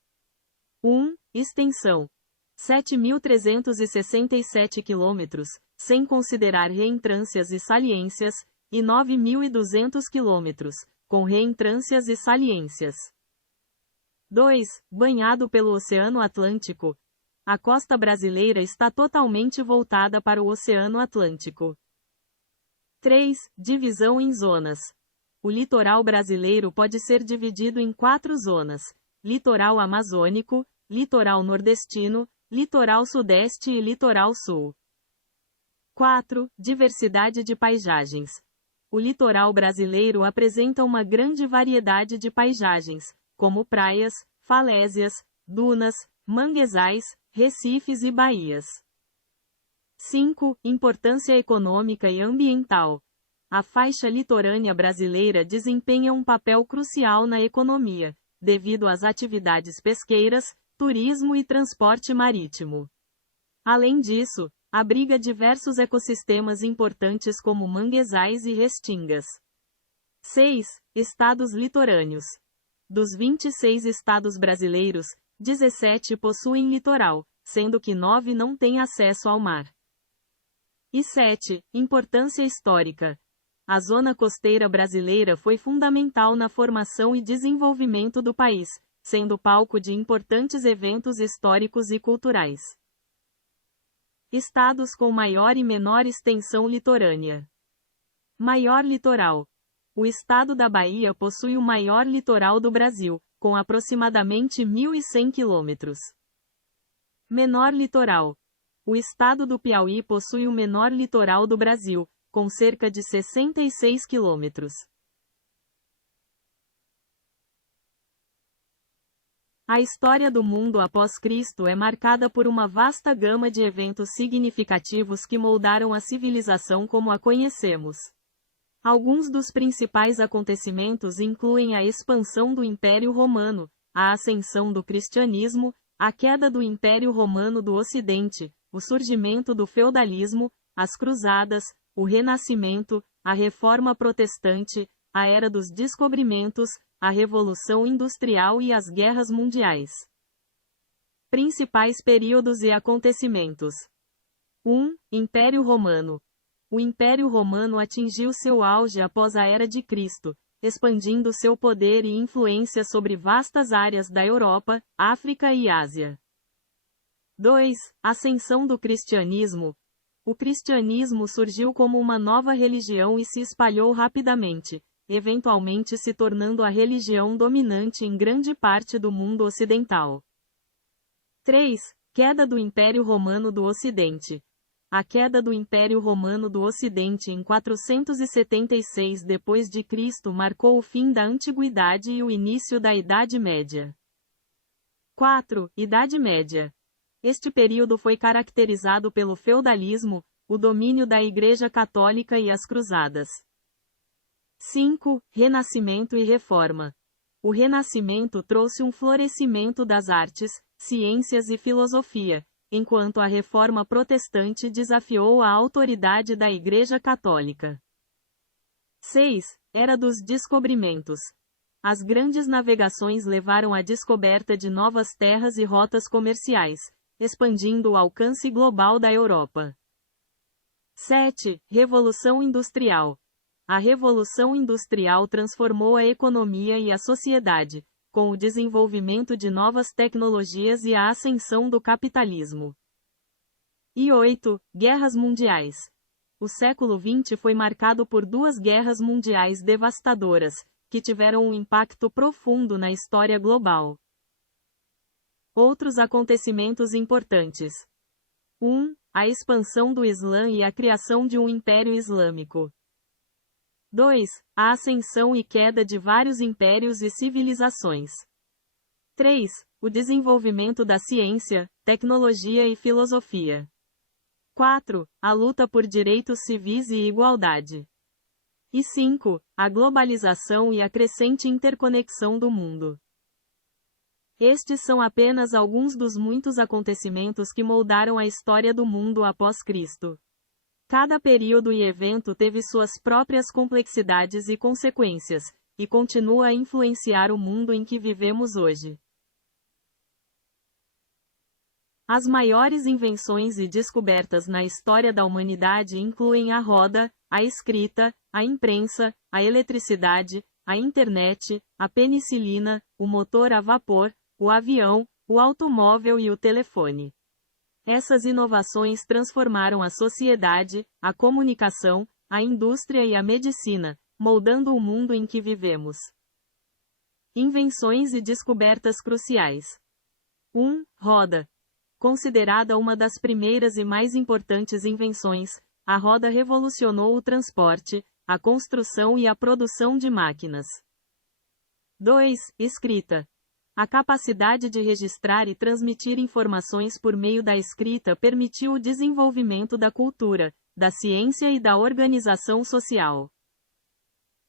1. Extensão: 7.367 quilômetros, sem considerar reentrâncias e saliências, e 9.200 quilômetros, com reentrâncias e saliências. 2. Banhado pelo Oceano Atlântico. A costa brasileira está totalmente voltada para o Oceano Atlântico. 3. Divisão em zonas. O litoral brasileiro pode ser dividido em 4 zonas: litoral amazônico, litoral nordestino, litoral sudeste e litoral sul. 4. Diversidade de paisagens. O litoral brasileiro apresenta uma grande variedade de paisagens, como praias, falésias, dunas, manguezais, recifes e baías. 5. Importância econômica e ambiental. A faixa litorânea brasileira desempenha um papel crucial na economia, devido às atividades pesqueiras, turismo e transporte marítimo. Além disso, abriga diversos ecossistemas importantes como manguezais e restingas. 6. Estados litorâneos. Dos 26 estados brasileiros, 17 possuem litoral, sendo que 9 não têm acesso ao mar. E 7. Importância histórica. A zona costeira brasileira foi fundamental na formação e desenvolvimento do país, sendo palco de importantes eventos históricos e culturais. Estados com maior e menor extensão litorânea. Maior litoral. O estado da Bahia possui o maior litoral do Brasil, com aproximadamente 1.100 quilômetros. Menor litoral. O estado do Piauí possui o menor litoral do Brasil, com cerca de 66 quilômetros. A história do mundo após Cristo é marcada por uma vasta gama de eventos significativos que moldaram a civilização como a conhecemos. Alguns dos principais acontecimentos incluem a expansão do Império Romano, a ascensão do cristianismo, a queda do Império Romano do Ocidente, o surgimento do feudalismo, as cruzadas, o Renascimento, a Reforma Protestante, a Era dos Descobrimentos, a Revolução Industrial e as Guerras Mundiais. Principais períodos e acontecimentos. 1. Império Romano. O Império Romano atingiu seu auge após a Era de Cristo, expandindo seu poder e influência sobre vastas áreas da Europa, África e Ásia. 2. Ascensão do cristianismo. O cristianismo surgiu como uma nova religião e se espalhou rapidamente, eventualmente se tornando a religião dominante em grande parte do mundo ocidental. 3. Queda do Império Romano do Ocidente. A queda do Império Romano do Ocidente em 476 d.C. marcou o fim da Antiguidade e o início da Idade Média. 4. Idade Média. Este período foi caracterizado pelo feudalismo, o domínio da Igreja Católica e as Cruzadas. 5. Renascimento e Reforma. O Renascimento trouxe um florescimento das artes, ciências e filosofia, enquanto a Reforma Protestante desafiou a autoridade da Igreja Católica. 6. Era dos Descobrimentos. As grandes navegações levaram à descoberta de novas terras e rotas comerciais, expandindo o alcance global da Europa. 7. Revolução Industrial. A Revolução Industrial transformou a economia e a sociedade, com o desenvolvimento de novas tecnologias e a ascensão do capitalismo. E 8. Guerras Mundiais. O século XX foi marcado por 2 guerras mundiais devastadoras, que tiveram um impacto profundo na história global. Outros acontecimentos importantes. 1. A expansão do Islã e a criação de um Império Islâmico. 2. A ascensão e queda de vários impérios e civilizações. 3. O desenvolvimento da ciência, tecnologia e filosofia. 4. A luta por direitos civis e igualdade. E 5. A globalização e a crescente interconexão do mundo. Estes são apenas alguns dos muitos acontecimentos que moldaram a história do mundo após Cristo. Cada período e evento teve suas próprias complexidades e consequências, e continua a influenciar o mundo em que vivemos hoje. As maiores invenções e descobertas na história da humanidade incluem a roda, a escrita, a imprensa, a eletricidade, a internet, a penicilina, o motor a vapor, o avião, o automóvel e o telefone. Essas inovações transformaram a sociedade, a comunicação, a indústria e a medicina, moldando o mundo em que vivemos. Invenções e descobertas cruciais. 1. Roda. Considerada uma das primeiras e mais importantes invenções, a roda revolucionou o transporte, a construção e a produção de máquinas. 2. Escrita. A capacidade de registrar e transmitir informações por meio da escrita permitiu o desenvolvimento da cultura, da ciência e da organização social.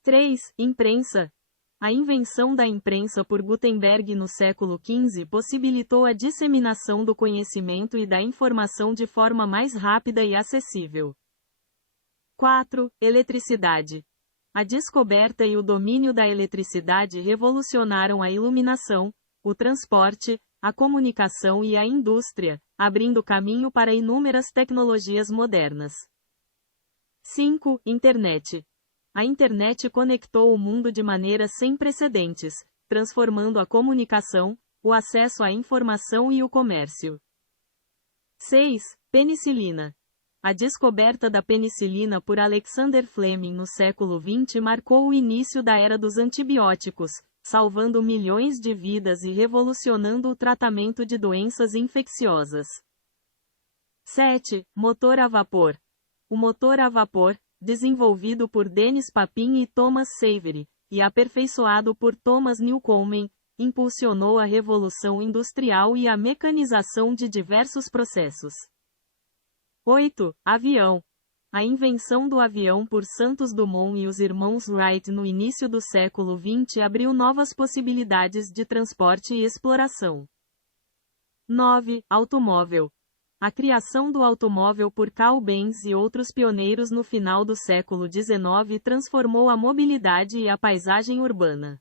3. Imprensa. A invenção da imprensa por Gutenberg no século XV possibilitou a disseminação do conhecimento e da informação de forma mais rápida e acessível. 4. Eletricidade. A descoberta e o domínio da eletricidade revolucionaram a iluminação, o transporte, a comunicação e a indústria, abrindo caminho para inúmeras tecnologias modernas. 5. Internet. A internet conectou o mundo de maneira sem precedentes, transformando a comunicação, o acesso à informação e o comércio. 6. Penicilina. A descoberta da penicilina por Alexander Fleming no século XX marcou o início da era dos antibióticos, salvando milhões de vidas e revolucionando o tratamento de doenças infecciosas. 7. Motor a vapor. O motor a vapor, desenvolvido por Dennis Papin e Thomas Savery, e aperfeiçoado por Thomas Newcomen, impulsionou a revolução industrial e a mecanização de diversos processos. 8. Avião. A invenção do avião por Santos Dumont e os irmãos Wright no início do século XX abriu novas possibilidades de transporte e exploração. 9. Automóvel. A criação do automóvel por Carl Benz e outros pioneiros no final do século XIX transformou a mobilidade e a paisagem urbana.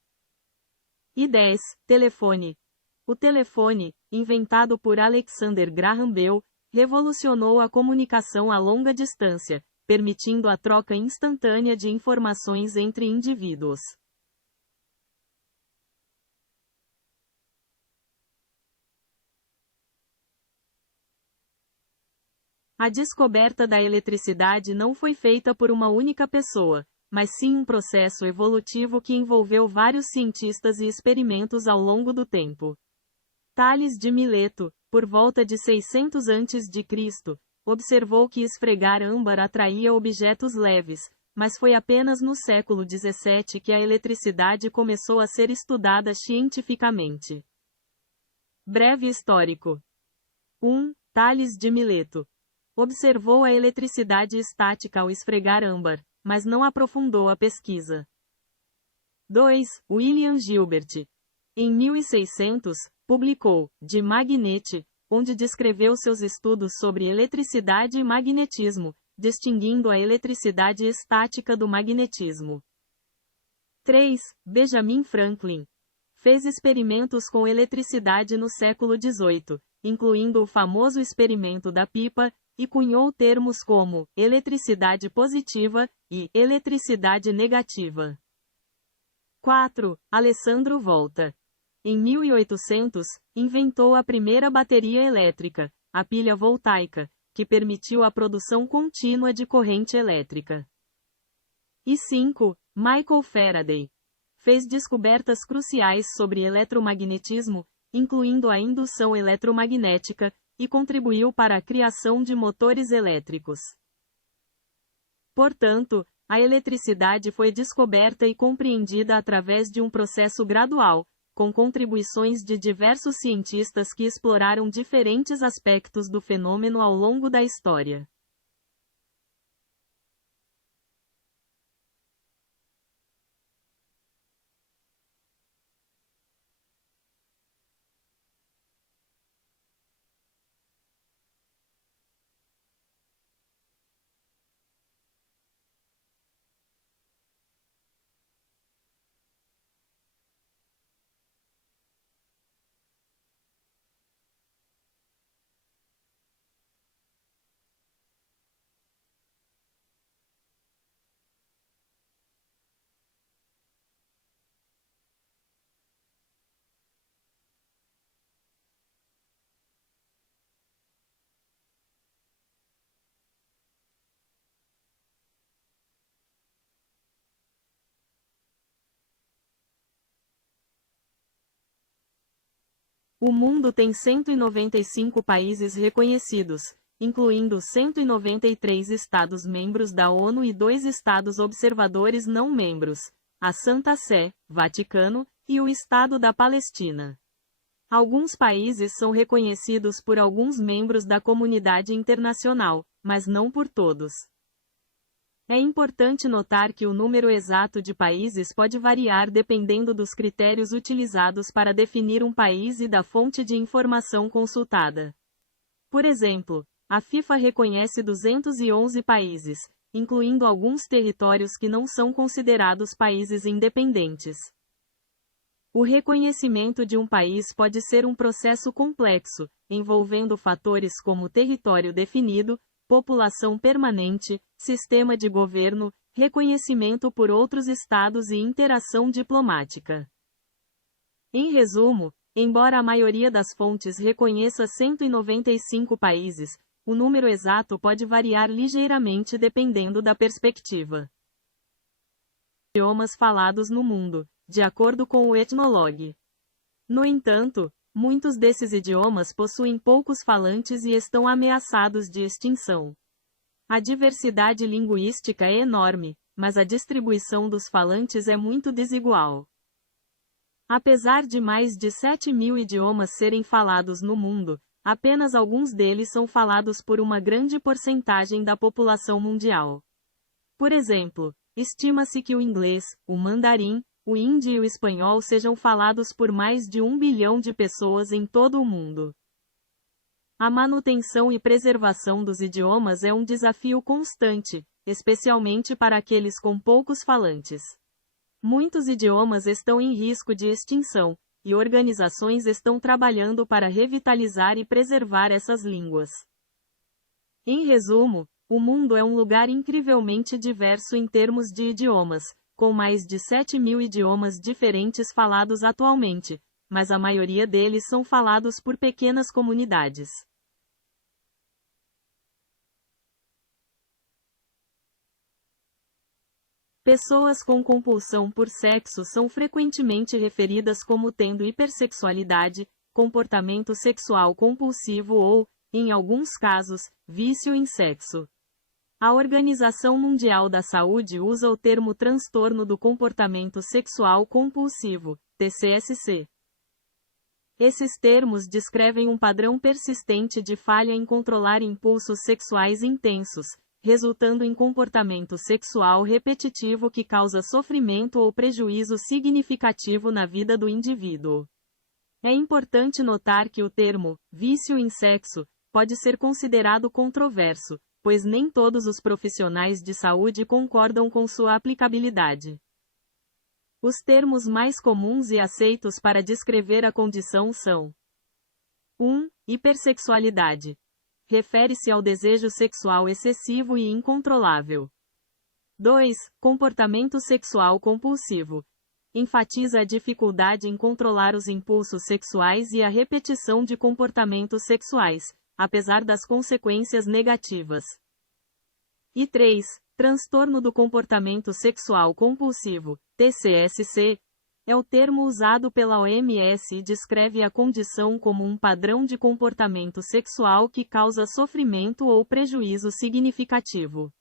E 10. Telefone. O telefone, inventado por Alexander Graham Bell, revolucionou a comunicação a longa distância, permitindo a troca instantânea de informações entre indivíduos. A descoberta da eletricidade não foi feita por uma única pessoa, mas sim um processo evolutivo que envolveu vários cientistas e experimentos ao longo do tempo. Tales de Mileto, por volta de 600 a.C., observou que esfregar âmbar atraía objetos leves, mas foi apenas no século XVII que a eletricidade começou a ser estudada cientificamente. Breve histórico. 1. Tales de Mileto. Observou a eletricidade estática ao esfregar âmbar, mas não aprofundou a pesquisa. 2. William Gilbert. Em 1600, publicou De Magnete, onde descreveu seus estudos sobre eletricidade e magnetismo, distinguindo a eletricidade estática do magnetismo. 3. Benjamin Franklin. Fez experimentos com eletricidade no século XVIII, incluindo o famoso experimento da pipa, e cunhou termos como eletricidade positiva e eletricidade negativa. 4. Alessandro Volta. Em 1800, inventou a primeira bateria elétrica, a pilha voltaica, que permitiu a produção contínua de corrente elétrica. E 5. Michael Faraday. Fez descobertas cruciais sobre eletromagnetismo, incluindo a indução eletromagnética, e contribuiu para a criação de motores elétricos. Portanto, a eletricidade foi descoberta e compreendida através de um processo gradual, com contribuições de diversos cientistas que exploraram diferentes aspectos do fenômeno ao longo da história. O mundo tem 195 países reconhecidos, incluindo 193 Estados-membros da ONU e 2 Estados observadores não membros, a Santa Sé, Vaticano, e o Estado da Palestina. Alguns países são reconhecidos por alguns membros da comunidade internacional, mas não por todos. É importante notar que o número exato de países pode variar dependendo dos critérios utilizados para definir um país e da fonte de informação consultada. Por exemplo, a FIFA reconhece 211 países, incluindo alguns territórios que não são considerados países independentes. O reconhecimento de um país pode ser um processo complexo, envolvendo fatores como território definido, população permanente, sistema de governo, reconhecimento por outros estados e interação diplomática. Em resumo, embora a maioria das fontes reconheça 195 países, o número exato pode variar ligeiramente dependendo da perspectiva. Idiomas falados no mundo, de acordo com o Ethnologue. No entanto, muitos desses idiomas possuem poucos falantes e estão ameaçados de extinção. A diversidade linguística é enorme, mas a distribuição dos falantes é muito desigual. Apesar de mais de 7.000 idiomas serem falados no mundo, apenas alguns deles são falados por uma grande porcentagem da população mundial. Por exemplo, estima-se que o inglês, o mandarim, o hindi e o espanhol sejam falados por mais de 1 bilhão de pessoas em todo o mundo. A manutenção e preservação dos idiomas é um desafio constante, especialmente para aqueles com poucos falantes. Muitos idiomas estão em risco de extinção, e organizações estão trabalhando para revitalizar e preservar essas línguas. Em resumo, o mundo é um lugar incrivelmente diverso em termos de idiomas, com mais de 7.000 idiomas diferentes falados atualmente, mas a maioria deles são falados por pequenas comunidades. Pessoas com compulsão por sexo são frequentemente referidas como tendo hipersexualidade, comportamento sexual compulsivo ou, em alguns casos, vício em sexo. A Organização Mundial da Saúde usa o termo transtorno do comportamento sexual compulsivo, TCSC. Esses termos descrevem um padrão persistente de falha em controlar impulsos sexuais intensos, resultando em comportamento sexual repetitivo que causa sofrimento ou prejuízo significativo na vida do indivíduo. É importante notar que o termo vício em sexo pode ser considerado controverso, pois nem todos os profissionais de saúde concordam com sua aplicabilidade. Os termos mais comuns e aceitos para descrever a condição são: 1. Hipersexualidade. Refere-se ao desejo sexual excessivo e incontrolável. 2. Comportamento sexual compulsivo. Enfatiza a dificuldade em controlar os impulsos sexuais e a repetição de comportamentos sexuais, apesar das consequências negativas. E 3. Transtorno do comportamento sexual compulsivo, TCSC, é o termo usado pela OMS e descreve a condição como um padrão de comportamento sexual que causa sofrimento ou prejuízo significativo.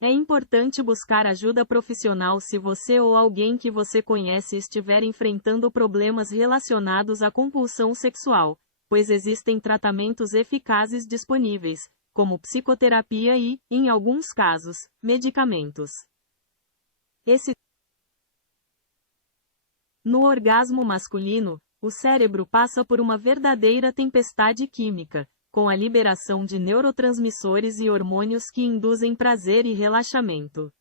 É importante buscar ajuda profissional se você ou alguém que você conhece estiver enfrentando problemas relacionados à compulsão sexual, pois existem tratamentos eficazes disponíveis, como psicoterapia e, em alguns casos, medicamentos. No orgasmo masculino, o cérebro passa por uma verdadeira tempestade química, com a liberação de neurotransmissores e hormônios que induzem prazer e relaxamento.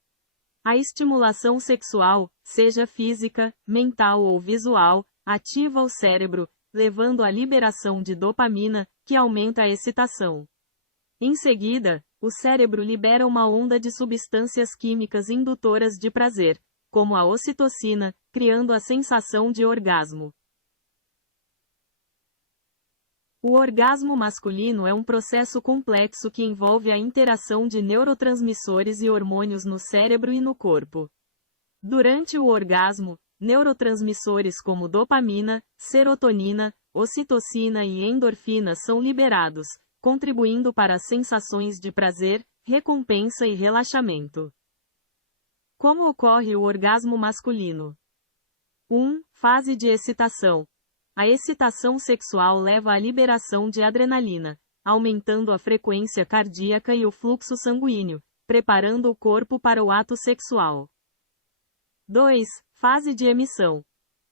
A estimulação sexual, seja física, mental ou visual, ativa o cérebro, levando à liberação de dopamina, que aumenta a excitação. Em seguida, o cérebro libera uma onda de substâncias químicas indutoras de prazer, como a ocitocina, criando a sensação de orgasmo. O orgasmo masculino é um processo complexo que envolve a interação de neurotransmissores e hormônios no cérebro e no corpo. Durante o orgasmo, neurotransmissores como dopamina, serotonina, ocitocina e endorfina são liberados, contribuindo para sensações de prazer, recompensa e relaxamento. Como ocorre o orgasmo masculino? 1. Fase de excitação. A excitação sexual leva à liberação de adrenalina, aumentando a frequência cardíaca e o fluxo sanguíneo, preparando o corpo para o ato sexual. 2. Fase de emissão.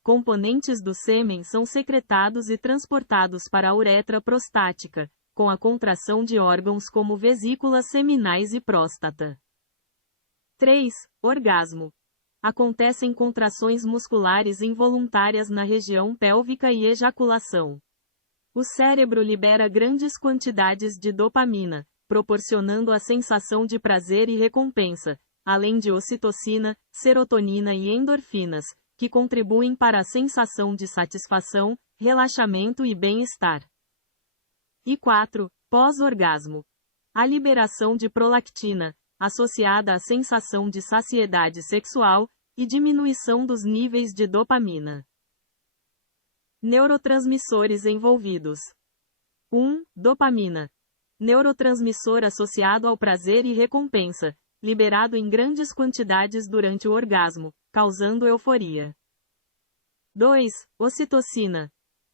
Componentes do sêmen são secretados e transportados para a uretra prostática, com a contração de órgãos como vesículas seminais e próstata. 3. Orgasmo. Acontecem contrações musculares involuntárias na região pélvica e ejaculação. O cérebro libera grandes quantidades de dopamina, proporcionando a sensação de prazer e recompensa, além de ocitocina, serotonina e endorfinas, que contribuem para a sensação de satisfação, relaxamento e bem-estar. E 4. Pós-orgasmo. A liberação de prolactina, associada à sensação de saciedade sexual, e diminuição dos níveis de dopamina. Neurotransmissores envolvidos. 1. Dopamina. Neurotransmissor associado ao prazer e recompensa, liberado em grandes quantidades durante o orgasmo, causando euforia. 2. Ocitocina.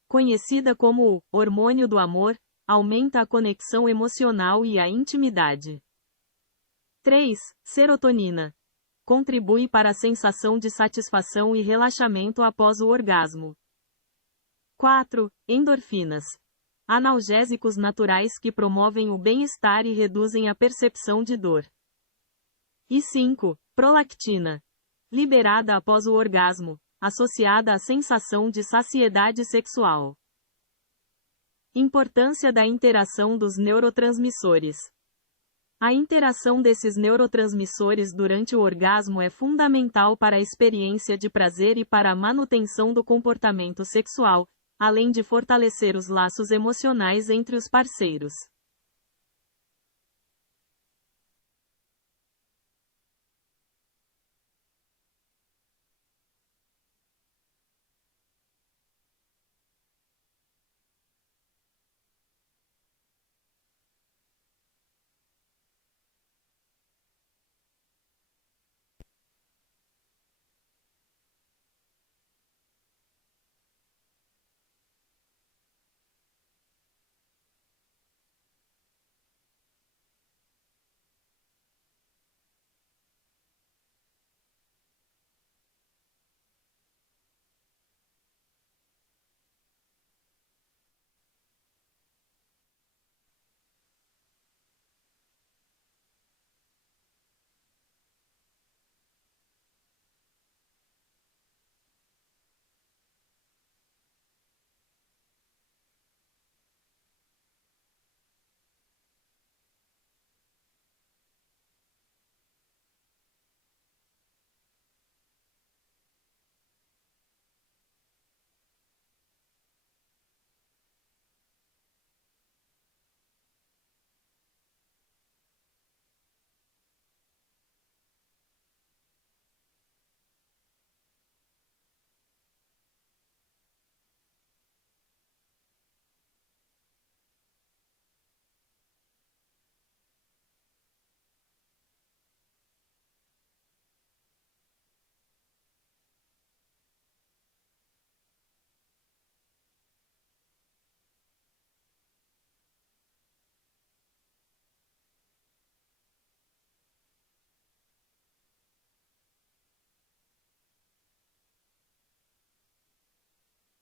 Conhecida como o hormônio do amor, aumenta a conexão emocional e a intimidade. 3. Serotonina. Contribui para a sensação de satisfação e relaxamento após o orgasmo. 4. Endorfinas. Analgésicos naturais que promovem o bem-estar e reduzem a percepção de dor. E 5. Prolactina. Liberada após o orgasmo, associada à sensação de saciedade sexual. Importância da interação dos neurotransmissores. A interação desses neurotransmissores durante o orgasmo é fundamental para a experiência de prazer e para a manutenção do comportamento sexual, além de fortalecer os laços emocionais entre os parceiros.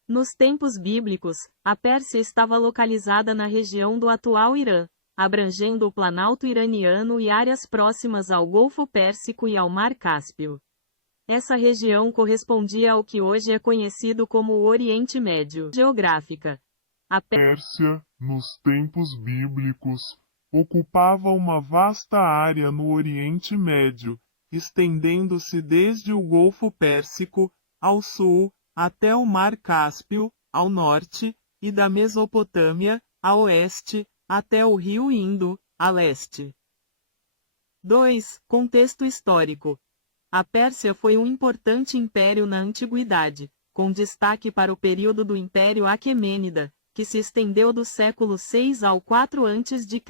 Nos tempos bíblicos, a Pérsia estava localizada na região do atual Irã, abrangendo o Planalto iraniano e áreas próximas ao Golfo Pérsico e ao Mar Cáspio. Essa região correspondia ao que hoje é conhecido como o Oriente Médio. Geográfica. A Pérsia, nos tempos bíblicos, ocupava uma vasta área no Oriente Médio, estendendo-se desde o Golfo Pérsico, ao sul, até o Mar Cáspio, ao norte, e da Mesopotâmia, a oeste, até o rio Indo, a leste. 2. Contexto histórico. A Pérsia foi um importante império na antiguidade, com destaque para o período do Império Aquemênida, que se estendeu do século 6 ao 4 a.C.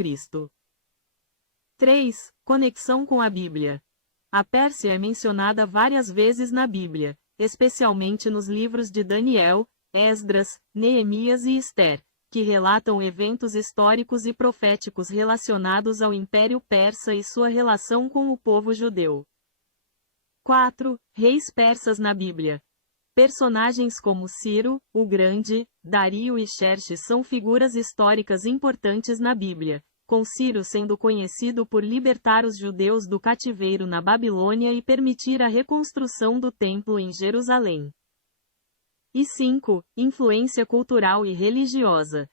3. Conexão com a Bíblia. A Pérsia é mencionada várias vezes na Bíblia, especialmente nos livros de Daniel, Esdras, Neemias e Ester, que relatam eventos históricos e proféticos relacionados ao Império Persa e sua relação com o povo judeu. 4. Reis persas na Bíblia. Personagens como Ciro, o Grande, Dario e Xerxes são figuras históricas importantes na Bíblia, com Ciro sendo conhecido por libertar os judeus do cativeiro na Babilônia e permitir a reconstrução do templo em Jerusalém. E 5. Influência cultural e religiosa.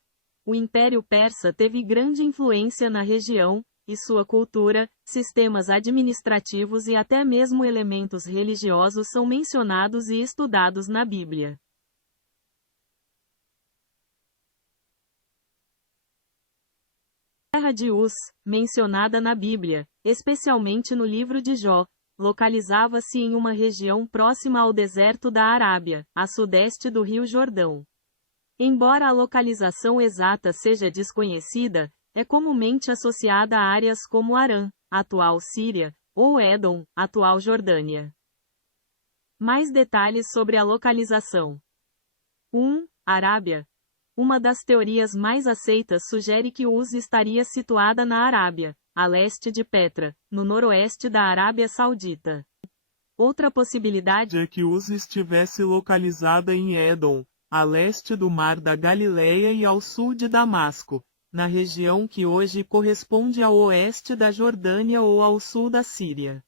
O Império Persa teve grande influência na região, e sua cultura, sistemas administrativos e até mesmo elementos religiosos são mencionados e estudados na Bíblia. Terra de Uz, mencionada na Bíblia, especialmente no livro de Jó, localizava-se em uma região próxima ao deserto da Arábia, a sudeste do Rio Jordão. Embora a localização exata seja desconhecida, é comumente associada a áreas como Arã, atual Síria, ou Édom, atual Jordânia. Mais detalhes sobre a localização. 1. Arábia. Uma das teorias mais aceitas sugere que Uz estaria situada na Arábia, a leste de Petra, no noroeste da Arábia Saudita. Outra possibilidade é que Uz estivesse localizada em Édom, a leste do Mar da Galileia e ao sul de Damasco, na região que hoje corresponde ao oeste da Jordânia ou ao sul da Síria.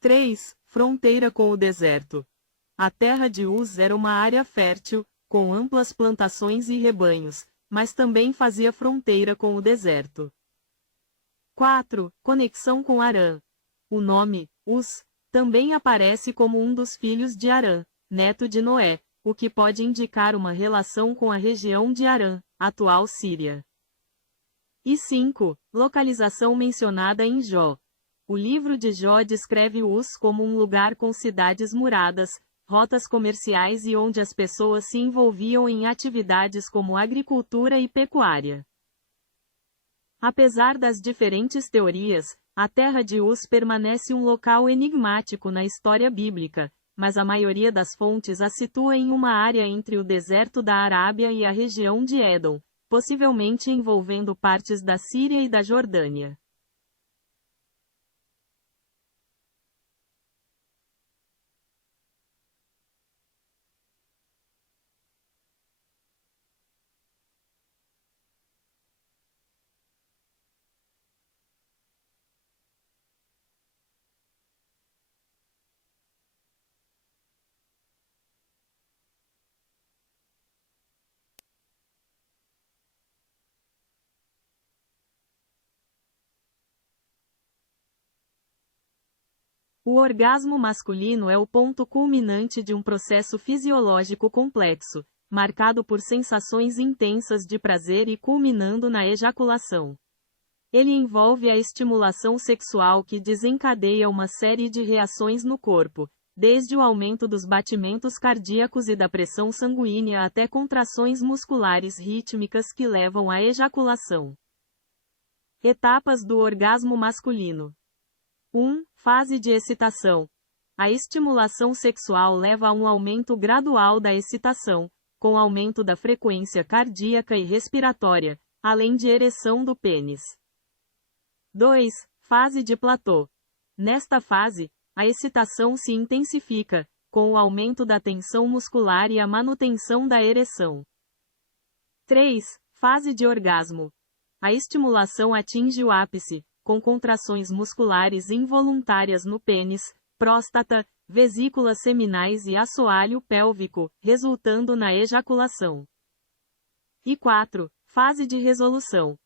3. Fronteira com o deserto. A terra de Uz era uma área fértil, com amplas plantações e rebanhos, mas também fazia fronteira com o deserto. 4. Conexão com Arã. O nome, Uz, também aparece como um dos filhos de Arã, neto de Noé, o que pode indicar uma relação com a região de Arã, atual Síria. E 5. Localização mencionada em Jó. O livro de Jó descreve Uz como um lugar com cidades muradas, rotas comerciais e onde as pessoas se envolviam em atividades como agricultura e pecuária. Apesar das diferentes teorias, a terra de Uz permanece um local enigmático na história bíblica, mas a maioria das fontes a situa em uma área entre o deserto da Arábia e a região de Édom, possivelmente envolvendo partes da Síria e da Jordânia. O orgasmo masculino é o ponto culminante de um processo fisiológico complexo, marcado por sensações intensas de prazer e culminando na ejaculação. Ele envolve a estimulação sexual que desencadeia uma série de reações no corpo, desde o aumento dos batimentos cardíacos e da pressão sanguínea até contrações musculares rítmicas que levam à ejaculação. Etapas do orgasmo masculino. 1. Fase de excitação. A estimulação sexual leva a um aumento gradual da excitação, com aumento da frequência cardíaca e respiratória, além de ereção do pênis. 2. Fase de platô. Nesta fase, a excitação se intensifica, com o aumento da tensão muscular e a manutenção da ereção. 3. Fase de orgasmo. A estimulação atinge o ápice, com contrações musculares involuntárias no pênis, próstata, vesículas seminais e assoalho pélvico, resultando na ejaculação. E 4. Fase de resolução.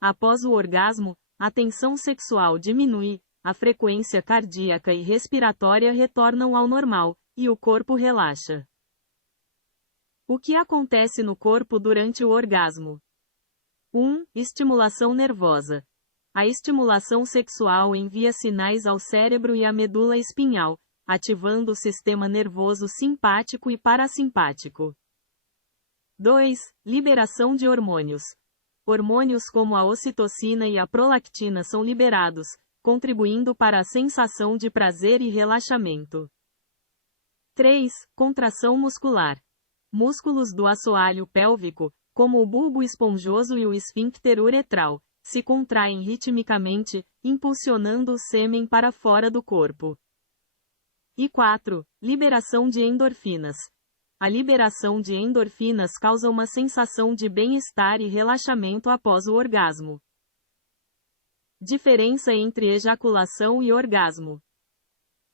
Após o orgasmo, a tensão sexual diminui, a frequência cardíaca e respiratória retornam ao normal, e o corpo relaxa. O que acontece no corpo durante o orgasmo? 1. Estimulação nervosa. A estimulação sexual envia sinais ao cérebro e à medula espinhal, ativando o sistema nervoso simpático e parasimpático. 2. Liberação de hormônios. Hormônios como a ocitocina e a prolactina são liberados, contribuindo para a sensação de prazer e relaxamento. 3. Contração muscular. Músculos do assoalho pélvico, como o bulbo esponjoso e o esfíncter uretral, se contraem ritmicamente, impulsionando o sêmen para fora do corpo. E 4. Liberação de endorfinas. A liberação de endorfinas causa uma sensação de bem-estar e relaxamento após o orgasmo. Diferença entre ejaculação e orgasmo.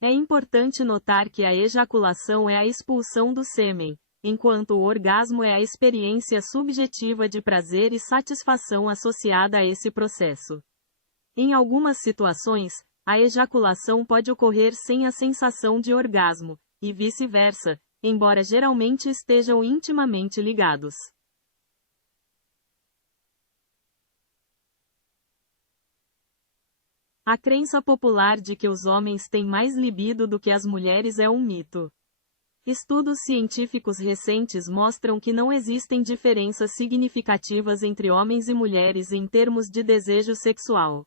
É importante notar que a ejaculação é a expulsão do sêmen, enquanto o orgasmo é a experiência subjetiva de prazer e satisfação associada a esse processo. Em algumas situações, a ejaculação pode ocorrer sem a sensação de orgasmo, e vice-versa, embora geralmente estejam intimamente ligados. A crença popular de que os homens têm mais libido do que as mulheres é um mito. Estudos científicos recentes mostram que não existem diferenças significativas entre homens e mulheres em termos de desejo sexual.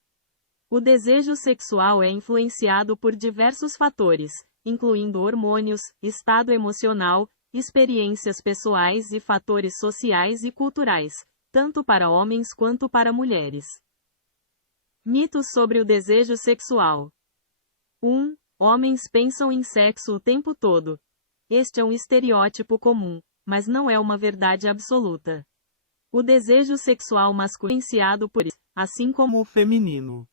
O desejo sexual é influenciado por diversos fatores, incluindo hormônios, estado emocional, experiências pessoais e fatores sociais e culturais, tanto para homens quanto para mulheres. Mitos sobre o desejo sexual. 1. Homens pensam em sexo o tempo todo. Este é um estereótipo comum, mas não é uma verdade absoluta. O desejo sexual masculino é influenciado por isso, assim como o feminino.